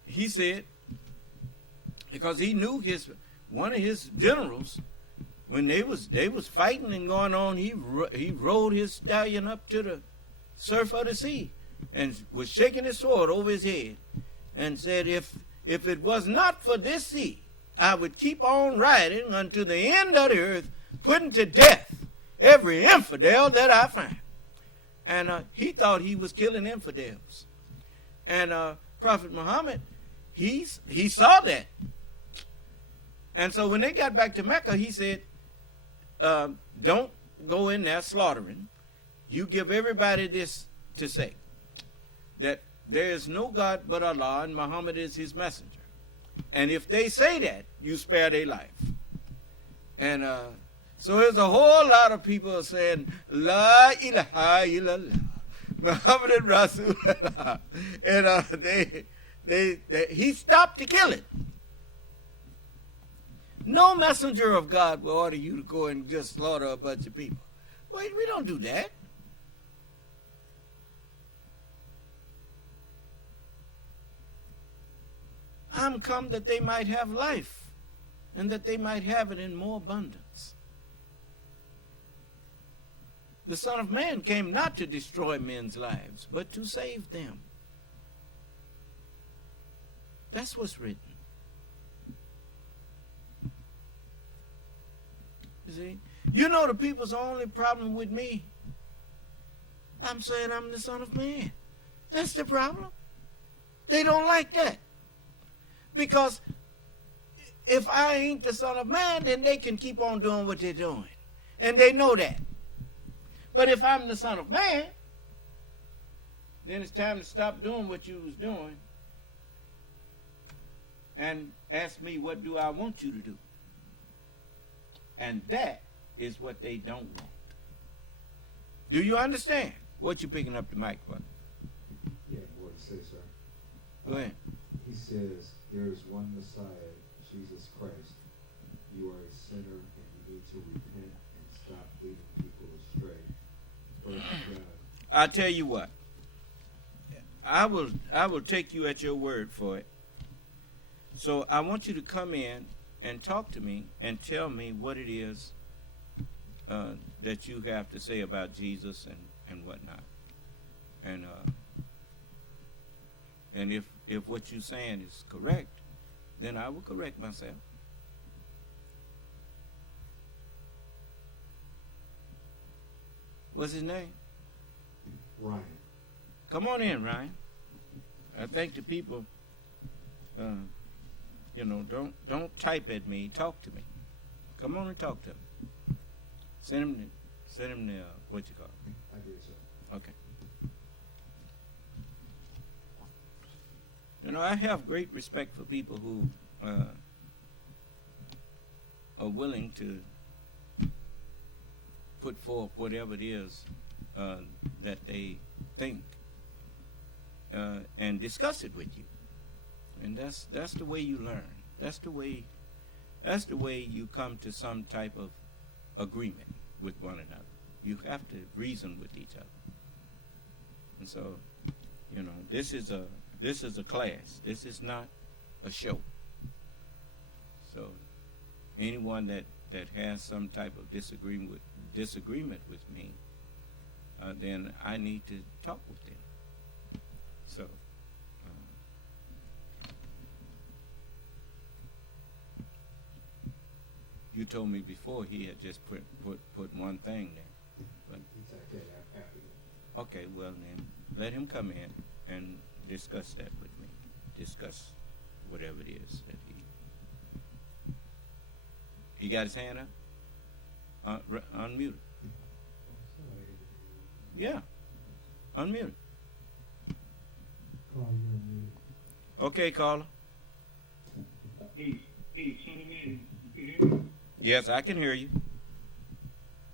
He said, because he knew one of his generals, when they was fighting and going on, he rode his stallion up to the surf of the sea and was shaking his sword over his head and said, if it was not for this sea, I would keep on riding unto the end of the earth, putting to death every infidel that I find. And he thought he was killing infidels. And Prophet Muhammad, he saw that. And so when they got back to Mecca, he said, don't go in there slaughtering. You give everybody this to say, that there is no God but Allah and Muhammad is his messenger. And if they say that, you spare their life. And so there's a whole lot of people saying, La ilaha illallah, Muhammad Rasulullah. And he stopped the killing. No messenger of God will order you to go and just slaughter a bunch of people. Wait, we don't do that. I'm come that they might have life, and that they might have it in more abundance. The Son of Man came not to destroy men's lives, but to save them. That's what's written. You see? You know the people's only problem with me? I'm saying I'm the Son of Man. That's the problem. They don't like that. Because if I ain't the Son of Man, then they can keep on doing what they're doing. And they know that. But if I'm the Son of Man, then it's time to stop doing what you was doing and ask me, what do I want you to do? And that is what they don't want. Do you understand what you picking up the mic for? Yeah, more to say, sir. Go ahead. He says, there is one Messiah, Jesus Christ. You are a sinner and you need to repent and stop leading people astray. I tell you what, I will take you at your word for it. So I want you to come in and talk to me and tell me what it is that you have to say about Jesus and whatnot. And And if what you're saying is correct, then I will correct myself. What's his name? Ryan. Come on in, Ryan. I think the people, don't type at me. Talk to me. Come on and talk to him. Send him the what you call it. I did, sir. Okay. I have great respect for people who are willing to put forth whatever it is that they think and discuss it with you. And that's the way you learn. That's the way you come to some type of agreement with one another. You have to reason with each other. And so, this is a class. This is not a show. So anyone that has some type of disagreement with me, then I need to talk with them. So you told me before he had just put one thing there. But okay, well then let him come in and discuss that with me. Discuss whatever it is that he got his hand up. Unmute. Yeah, unmute. Okay, caller. Hey, son of man, you can hear me? Yes, I can hear you.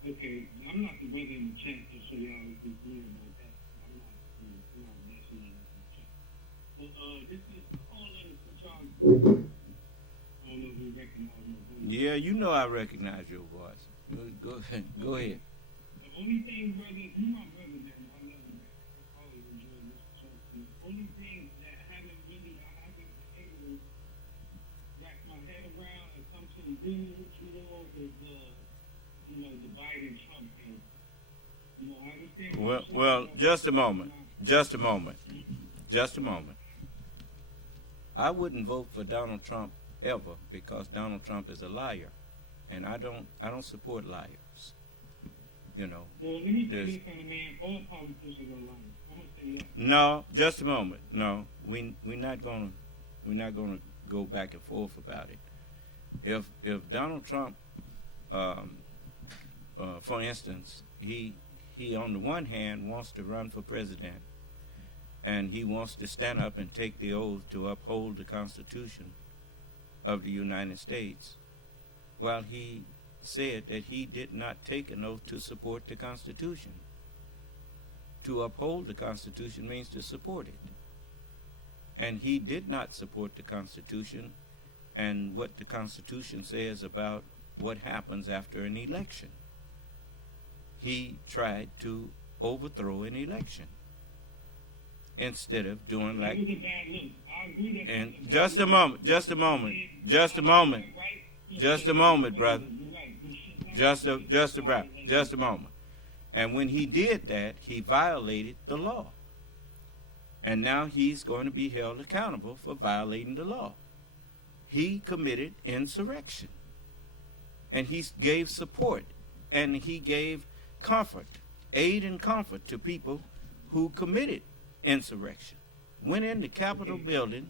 Okay, I'm not the brother in the chat, just so y'all be clear about that. I'm not messing in the chat. But this is calling for Charles. I don't know if you recognize my voice. Yeah, I recognize your voice. Go ahead. The only thing, brother, you my brother, man. I love you, man. I always enjoy this talk. The only thing that I haven't been able to wrap my head around and come to agreement with you all is the Biden Trump thing. I understand. Well, just a moment. I wouldn't vote for Donald Trump ever because Donald Trump is a liar, and I don't support liars. Well, let me tell you something, man. All politicians are lying. I'm gonna say yes. No, just a moment. No, we're not gonna go back and forth about it. If Donald Trump, for instance, he on the one hand wants to run for president, and he wants to stand up and take the oath to uphold the Constitution of the United States, while he said that he did not take an oath to support the Constitution. To uphold the Constitution means to support it. And he did not support the Constitution and what the Constitution says about what happens after an election. He tried to overthrow an election instead of doing like... And just a moment, brother. Just a moment. And when he did that, he violated the law. And now he's going to be held accountable for violating the law. He committed insurrection. And he gave support. And he gave aid and comfort to people who committed insurrection. Went in the Capitol building.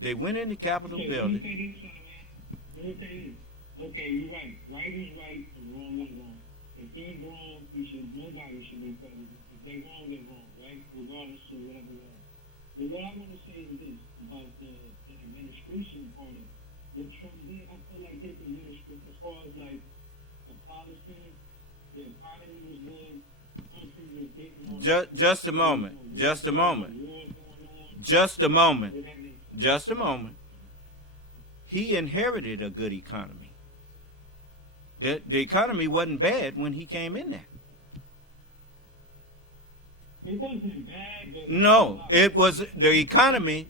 They went in the Capitol building. Let me say this. Okay, you're right. Right is right and wrong is wrong. If they're wrong, nobody should be president. If they're wrong, they're wrong, right? Regardless of whatever they are. But what I want to say is this about the administration part of what Trump did. I feel like his administration, as far as like the policy, the economy was good, the country was getting on. Just a moment. He inherited a good economy. The economy wasn't bad when he came in there. It wasn't bad, but... No, it was the economy.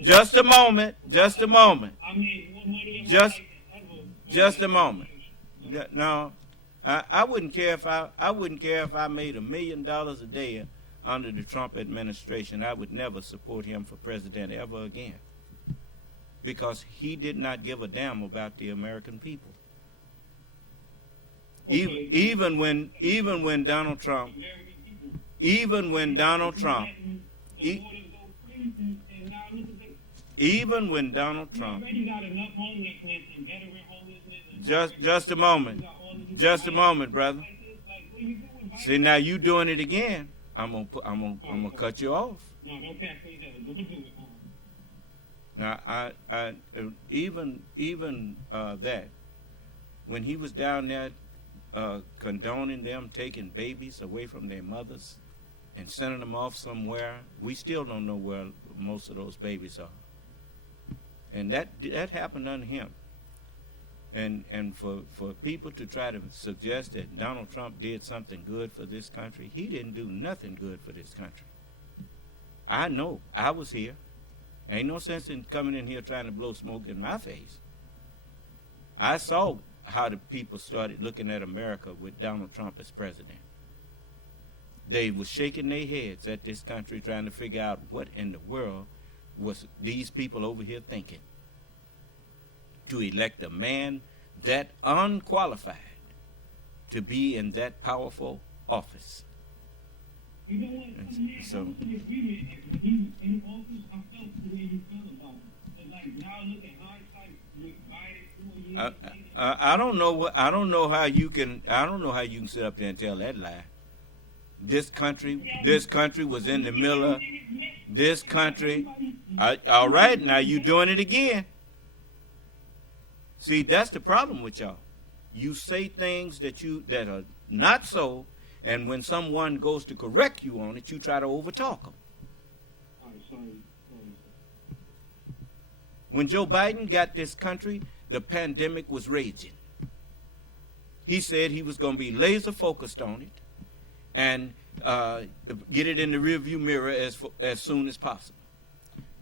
Just a moment. I mean, more money in my life than ever. Just a moment. No, I wouldn't care if I made $1 million a day under the Trump administration, I would never support him for president ever again, because he did not give a damn about the American people. Okay. Even when Donald Trump, even when Donald Trump, even when Donald Trump, already got enough homelessness and veteran homelessness. just a moment, brother. See, now you doing it again. I'm gonna cut you off. No, don't pass me that. Don't do it. Now, I even that, when he was down there condoning them taking babies away from their mothers and sending them off somewhere, we still don't know where most of those babies are. And that happened under him. And for people to try to suggest that Donald Trump did something good for this country, he didn't do nothing good for this country. I know. I was here. Ain't no sense in coming in here trying to blow smoke in my face. I saw how the people started looking at America with Donald Trump as president. They were shaking their heads at this country, trying to figure out what in the world was these people over here thinking, to elect a man that unqualified to be in that powerful office. You know what? So, I was in agreement when he was in office. I felt the way you felt about it. But like now, look at hindsight with Biden 4 years later. I don't know how you can sit up there and tell that lie. This country was in the middle of this country. All right, now you doing it again. See, that's the problem with y'all. You say things that are not so, and when someone goes to correct you on it, you try to overtalk them. All right, sorry. When Joe Biden got this country, the pandemic was raging. He said he was going to be laser focused on it and get it in the rearview mirror as soon as possible.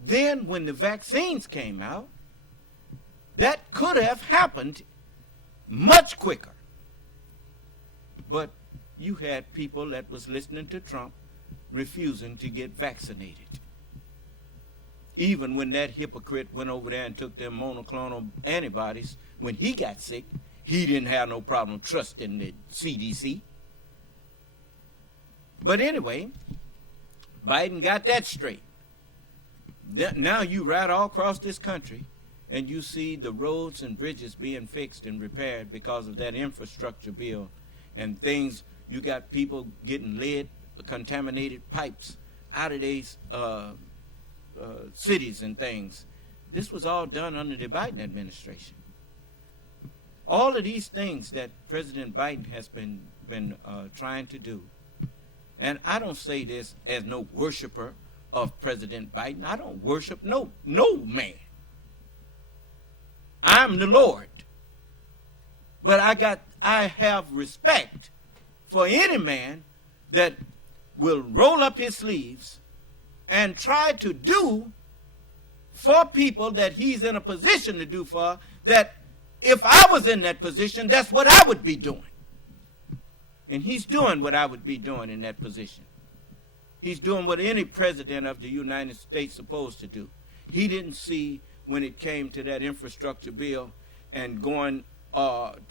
Then when the vaccines came out, that could have happened much quicker. But you had people that was listening to Trump refusing to get vaccinated. Even when that hypocrite went over there and took them monoclonal antibodies, when he got sick, he didn't have no problem trusting the CDC. But anyway, Biden got that straight. Now you ride all across this country and you see the roads and bridges being fixed and repaired because of that infrastructure bill and things. You got people getting lead contaminated pipes out of these cities and things. This was all done under the Biden administration. All of these things that President Biden has been trying to do. And I don't say this as no worshiper of President Biden. I don't worship no man. I'm the Lord. But I have respect for any man that will roll up his sleeves and try to do for people that he's in a position to do for, that if I was in that position, that's what I would be doing. And he's doing what I would be doing in that position. He's doing what any president of the United States is supposed to do. He didn't see when it came to that infrastructure bill and going,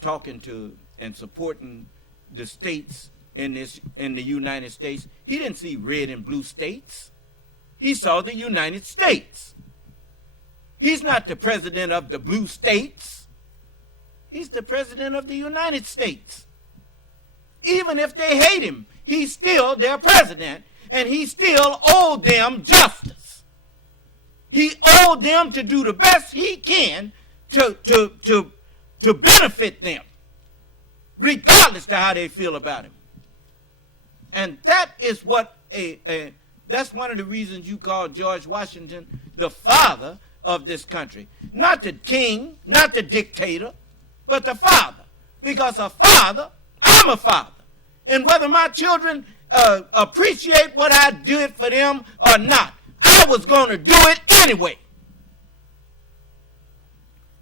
talking to and supporting the states in the United States. He didn't see red and blue states. He saw the United States. He's not the president of the blue states. He's the president of the United States. Even if they hate him, he's still their president, and he still owed them justice. He owed them to do the best he can to benefit them, regardless to how they feel about him. And that is what that's one of the reasons you call George Washington the father of this country. Not the king, not the dictator, but the father. Because a father, I'm a father. And whether my children appreciate what I did for them or not, I was going to do it anyway.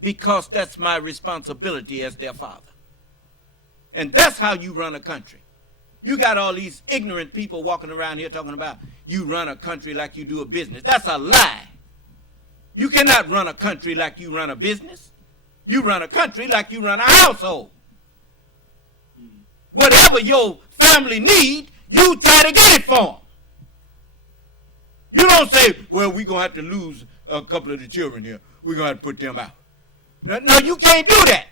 Because that's my responsibility as their father. And that's how you run a country. You got all these ignorant people walking around here talking about you run a country like you do a business. That's a lie. You cannot run a country like you run a business. You run a country like you run a household. Whatever your family need, you try to get it for them. You don't say, well, we're going to have to lose a couple of the children here. We're going to have to put them out. No, you can't do that.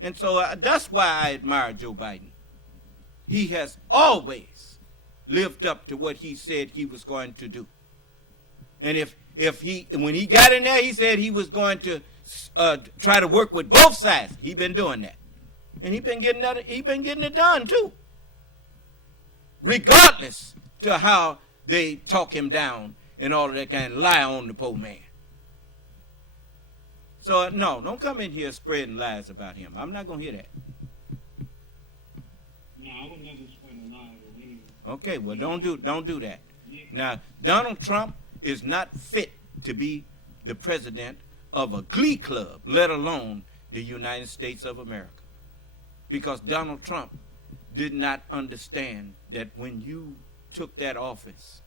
And so that's why I admire Joe Biden. He has always lived up to what he said he was going to do. And when he got in there, he said he was going to try to work with both sides. He's been doing that. And he's been getting it done too. Regardless to how they talk him down and all of that kind of lie on the poor man. So, no, don't come in here spreading lies about him. I'm not going to hear that. No, I would never spread a lie or anything. Okay, well, don't do that. Now, Donald Trump is not fit to be the president of a glee club, let alone the United States of America. Because Donald Trump did not understand that when you took that office,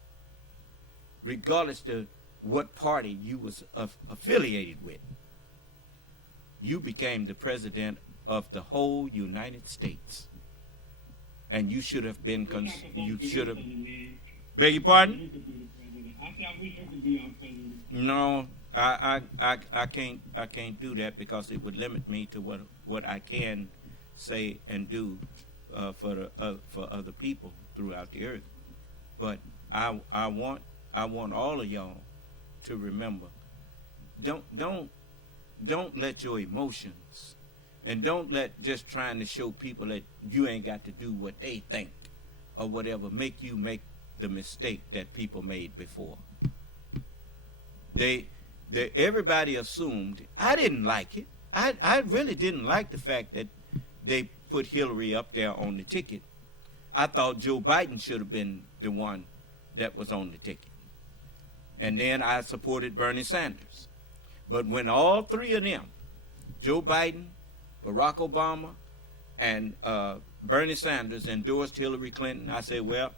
regardless to what party you was affiliated with, you became the president of the whole United States. And you should have been, beg your pardon? I wish I could be our president. No, I can't do that because it would limit me to what I can say and do for other people throughout the earth. But I want all of y'all to remember, don't let your emotions and don't let just trying to show people that you ain't got to do what they think or whatever make you make the mistake that people made before. Everybody assumed. I didn't like it. I really didn't like the fact that they put Hillary up there on the ticket. I thought Joe Biden should have been the one that was on the ticket. And then I supported Bernie Sanders. But when all three of them, Joe Biden, Barack Obama, and Bernie Sanders endorsed Hillary Clinton, I said, well,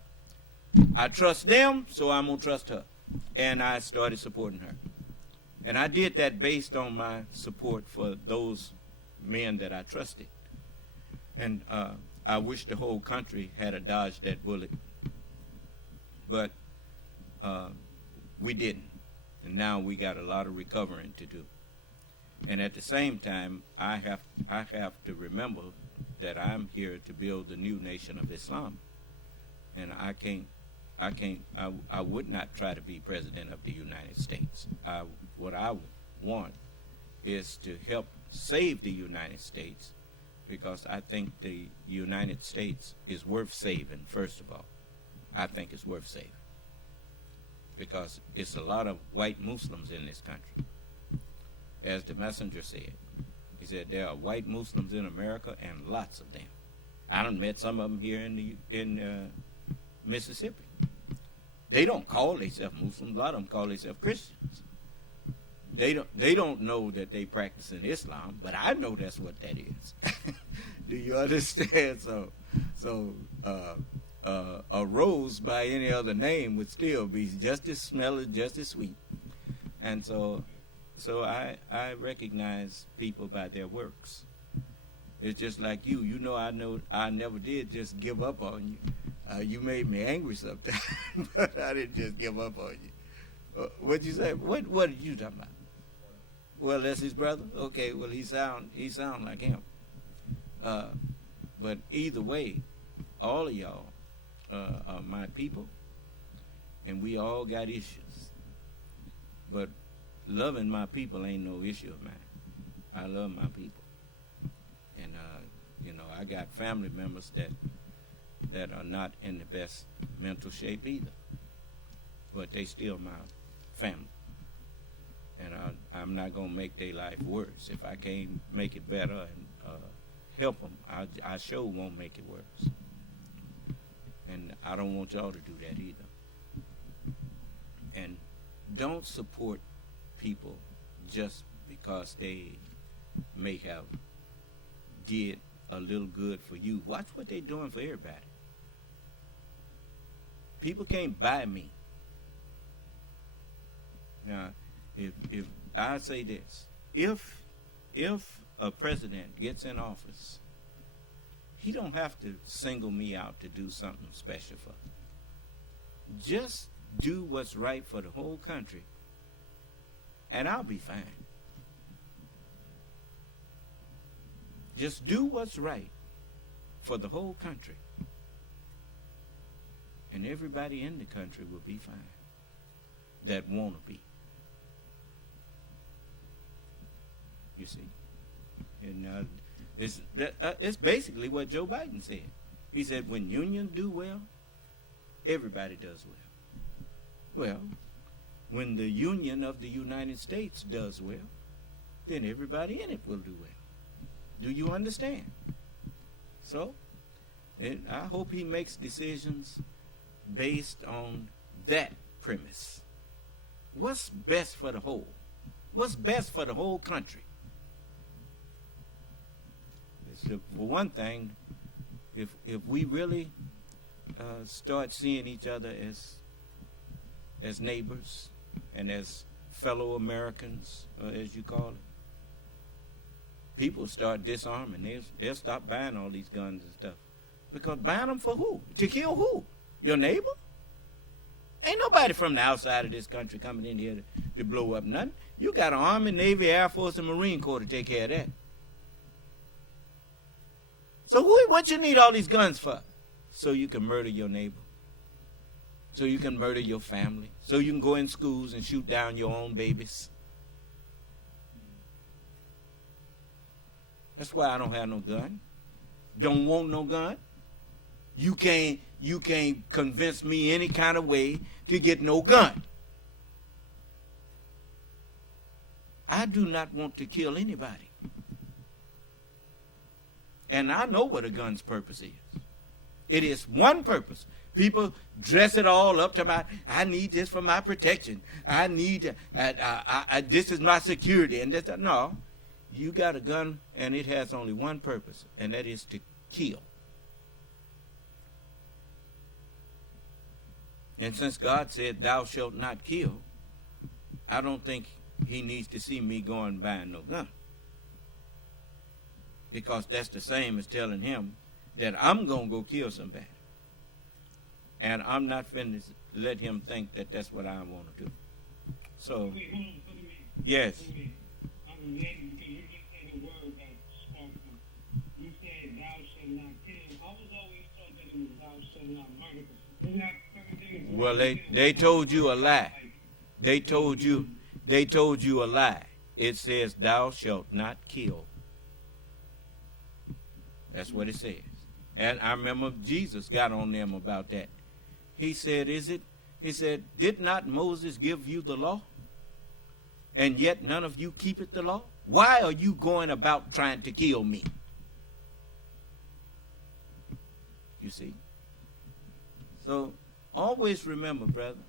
I trust them, so I'm going to trust her. And I started supporting her. And I did that based on my support for those men that I trusted. And I wish the whole country had dodged that bullet. But we didn't. And now we got a lot of recovering to do. And at the same time, I have to remember that I'm here to build the new nation of Islam. And I would not try to be president of the United States. What I want is to help save the United States, because I think the United States is worth saving, first of all. I think it's worth saving, because it's a lot of white Muslims in this country. As the messenger said, he said there are white Muslims in America, and lots of them. I done met some of them here in Mississippi. They don't call themselves Muslims. A lot of them call themselves Christians. They don't know that they practice in Islam, but I know that's what that is. Do you understand? So a rose by any other name would still be just as smelling, just as sweet. And so I recognize people by their works. It's just like you. You know I never did just give up on you. You made me angry sometimes, but I didn't just give up on you. What'd you say? What did you talking about? Well, that's his brother. Okay. Well, he sound like him. But either way, all of y'all are my people, and we all got issues. But loving my people ain't no issue of mine. I love my people, and I got family members that are not in the best mental shape either, but they still my family. And I'm not going to make their life worse. If I can't make it better and help them, I sure won't make it worse. And I don't want y'all to do that either. And don't support people just because they may have did a little good for you, watch what they're doing for everybody. People can't buy me. Now, if I say this, if a president gets in office, he don't have to single me out to do something special for him. Just do what's right for the whole country, and I'll be fine. Just do what's right for the whole country, and everybody in the country will be fine that want to be. You see? And it's basically what Joe Biden said. He said, when unions do well, everybody does well. Well, when the Union of the United States does well, then everybody in it will do well. Do you understand? So, and I hope he makes decisions based on that premise. What's best for the whole? What's best for the whole country? For one thing, if we really start seeing each other as neighbors and as fellow Americans, as you call it, people start disarming. They'll stop buying all these guns and stuff. Because buying them for who? To kill who? Your neighbor? Ain't nobody from the outside of this country coming in here to blow up nothing. You got an Army, Navy, Air Force, and Marine Corps to take care of that. So what you need all these guns for? So you can murder your neighbor. So you can murder your family. So you can go in schools and shoot down your own babies. That's why I don't have no gun. Don't want no gun. You can't convince me any kind of way to get no gun. I do not want to kill anybody. And I know what a gun's purpose is. It is one purpose. People dress it all up to I need this for my protection. I need, this is my security. And this, no, you got a gun and it has only one purpose, and that is to kill. And since God said, thou shalt not kill, I don't think he needs to see me going buying no gun. Because that's the same as telling him that I'm going to go kill somebody. And I'm not finna let him think that that's what I want to do. So, yes. You just said a word that sparked them. You said thou shalt not kill. I was always taught that it was thou shalt not murder. Isn't that certain things? Well, they told you a lie. They told you a lie. It says thou shalt not kill. That's what it says. And I remember Jesus got on them about that. He said, he said, did not Moses give you the law? And yet none of you keepeth the law? Why are you going about trying to kill me? You see? So always remember, brother,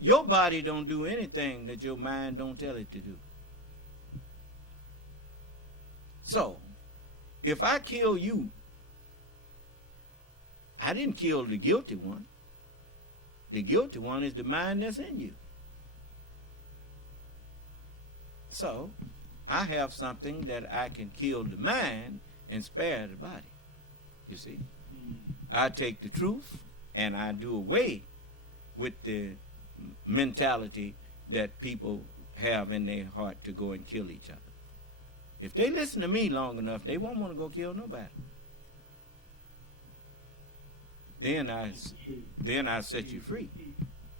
your body don't do anything that your mind don't tell it to do. So, if I kill you, I didn't kill the guilty one. The guilty one is the mind that's in you. So, I have something that I can kill the mind and spare the body. You see? I take the truth and I do away with the mentality that people have in their heart to go and kill each other. If they listen to me long enough, they won't want to go kill nobody. Then I set you free.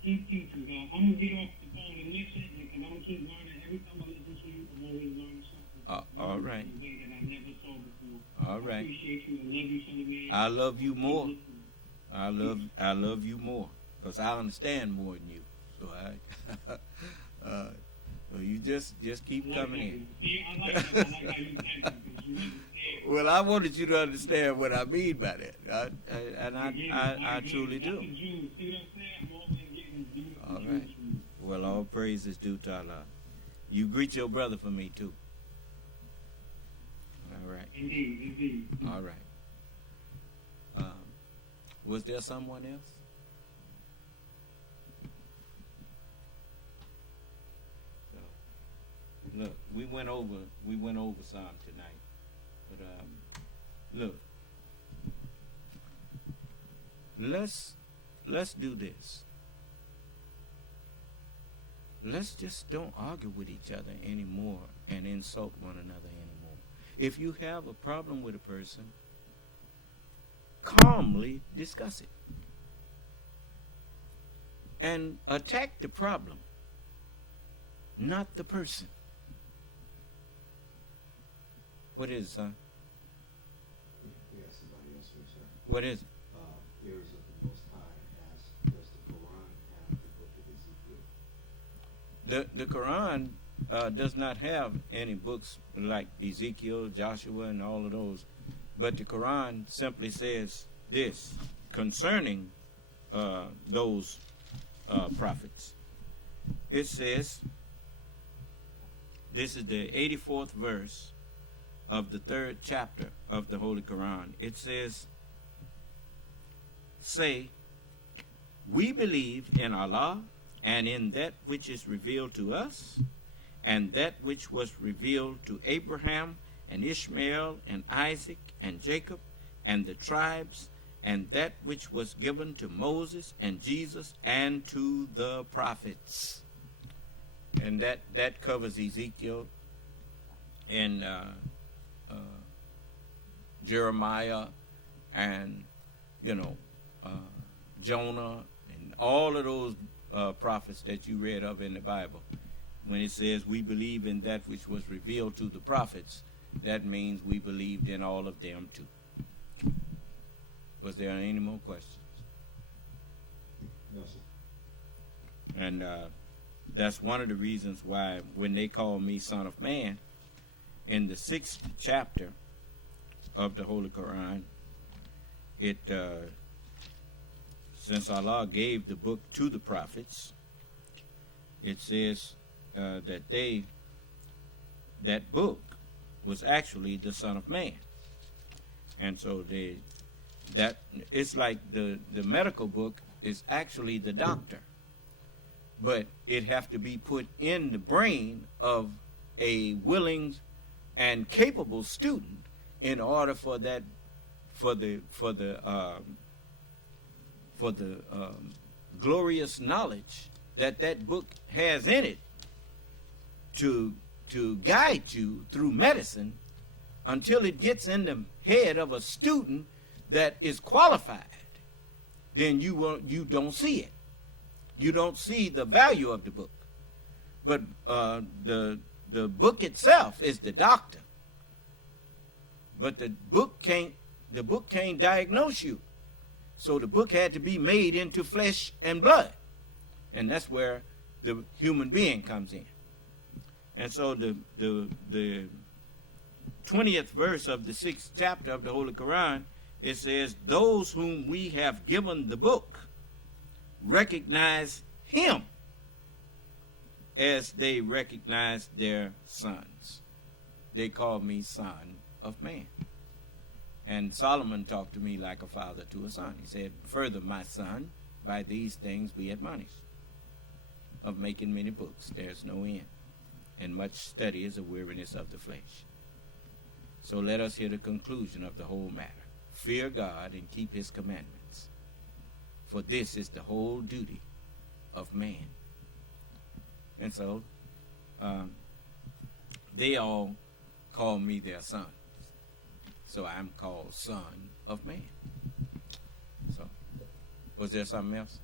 Keep teaching. I'm going to get off the phone and listen, because I'm going to keep learning. Every time I listen to you, I'm always learning something. All right. In a way that I never saw before. All right. I appreciate you. I love you, son of man. I love you more. I love you more, because I understand more than you. So well, you just keep coming in. See, I like that. I like how you said that, because you understand. Well, I wanted you to understand what I mean by that, I truly do. All right. Well, all praise is due to Allah. You greet your brother for me too. All All right. Indeed. All right. Was there someone else? So, look, we went over some tonight, but look, let's do this. Let's just don't argue with each other anymore and insult one another anymore. If you have a problem with a person, calmly discuss it and attack the problem, not the person. What is it, son? We got somebody else here, sir. What is it? Heirs of the Most High asks, does the Quran have the book of Ezekiel? The Quran does not have any books like Ezekiel, Joshua, and all of those. But the Quran simply says this concerning those prophets. It says, this is the 84th verse of the 3rd chapter of the Holy Quran. It says, say, we believe in Allah and in that which is revealed to us, and that which was revealed to Abraham and Ishmael and Isaac and Jacob and the tribes, and that which was given to Moses and Jesus and to the prophets. And that covers Ezekiel and Jeremiah and Jonah and all of those prophets that you read of in the Bible. When it says we believe in that which was revealed to the prophets, that means we believed in all of them too. Was there any more questions? No, sir. And that's one of the reasons why when they call me Son of Man, in the 6th chapter of the Holy Quran, it since Allah gave the book to the prophets, it says that book was actually the Son of Man. And so that it's like the medical book is actually the doctor, but it have to be put in the brain of a willing and capable student in order for the glorious knowledge that book has in it to guide you through medicine until it gets in the head of a student that is qualified. Then you don't see it. You don't see the value of the book. But the book itself is the doctor. But the book can't diagnose you. So the book had to be made into flesh and blood. And that's where the human being comes in. And so the 20th verse of the 6th chapter of the Holy Quran, it says, those whom we have given the book recognize him as they recognize their sons. They call me Son of Man. And Solomon talked to me like a father to a son. He said, further, my son, by these things be admonished. Of making many books, there's no end. And much study is a weariness of the flesh. So let us hear the conclusion of the whole matter. Fear God and keep his commandments. For this is the whole duty of man. And so, they all call me their son. So I'm called Son of Man. So, was there something else?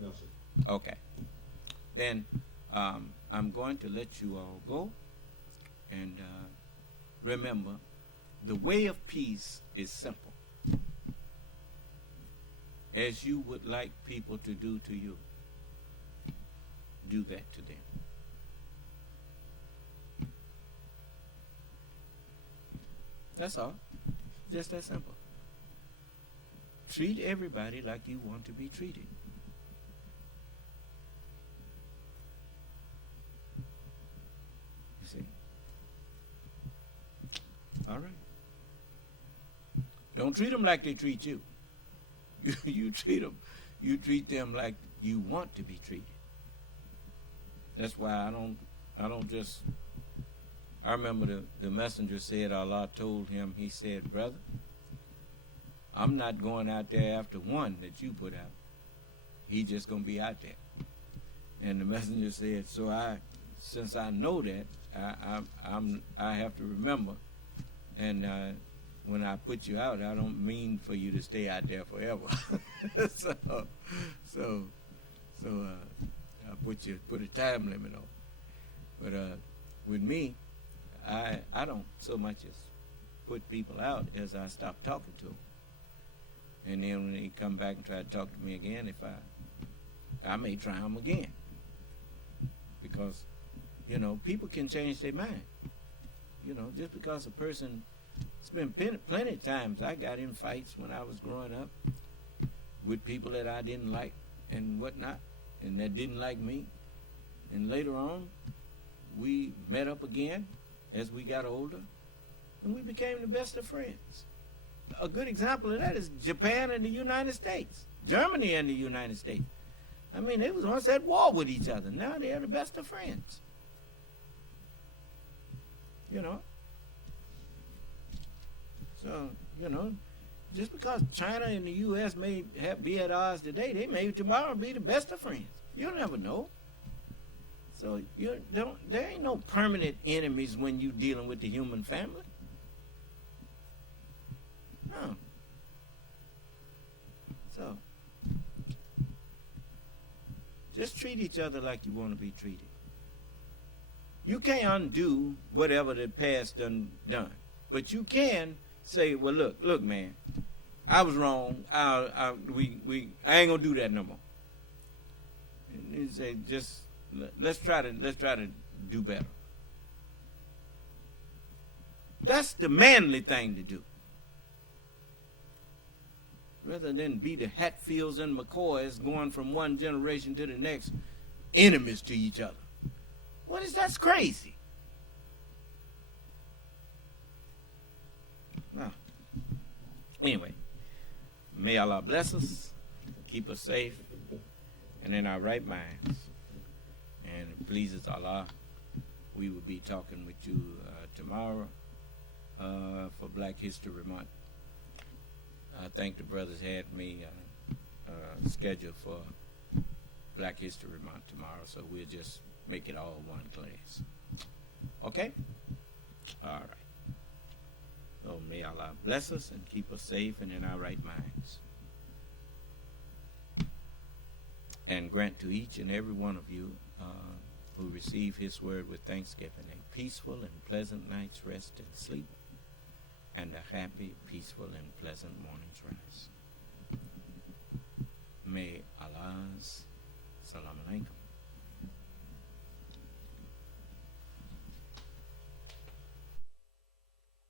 No, sir. Okay. Then I'm going to let you all go. And remember, the way of peace is simple. As you would like people to do to you, do that to them. That's all. Just that simple. Treat everybody like you want to be treated. You see? All right. Don't treat them like they treat you. You treat them like you want to be treated. That's why I remember the messenger said, Allah told him, he said, brother, I'm not going out there after one that you put out. He's just going to be out there. And the messenger said, so since I know that, I have to remember, and when I put you out, I don't mean for you to stay out there forever. so I put a time limit on. But with me, I don't so much as put people out as I stop talking to them. And then when they come back and try to talk to me again, if I may try them again, because people can change their mind. Just because a person, it's been plenty of times I got in fights when I was growing up with people that I didn't like and whatnot, and that didn't like me. And later on, we met up again as we got older, and we became the best of friends. A good example of that is Japan and the United States, Germany and the United States. I mean, they was once at war with each other. Now they're the best of friends. So, just because China and the U.S. may be at odds today, they may tomorrow be the best of friends. You'll never know. So there ain't no permanent enemies when you're dealing with the human family. No. So, just treat each other like you want to be treated. You can't undo whatever the past done. But you can say, well, look, man, I was wrong. I ain't gonna do that no more. And you say, just let's try to do better. That's the manly thing to do. Rather than be the Hatfields and McCoys going from one generation to the next, enemies to each other. What is that's crazy? No. Anyway, may Allah bless us, keep us safe, and in our right minds. And if it pleases Allah, we will be talking with you tomorrow for Black History Month. I think the brothers had me scheduled for Black History Month tomorrow, so we'll just make it all one class. Okay? All right. So may Allah bless us and keep us safe and in our right minds. And grant to each and every one of you who receive His word with thanksgiving a peaceful and pleasant night's rest and sleep, and a happy, peaceful, and pleasant morning's rise. May Allah's Salam Alaikum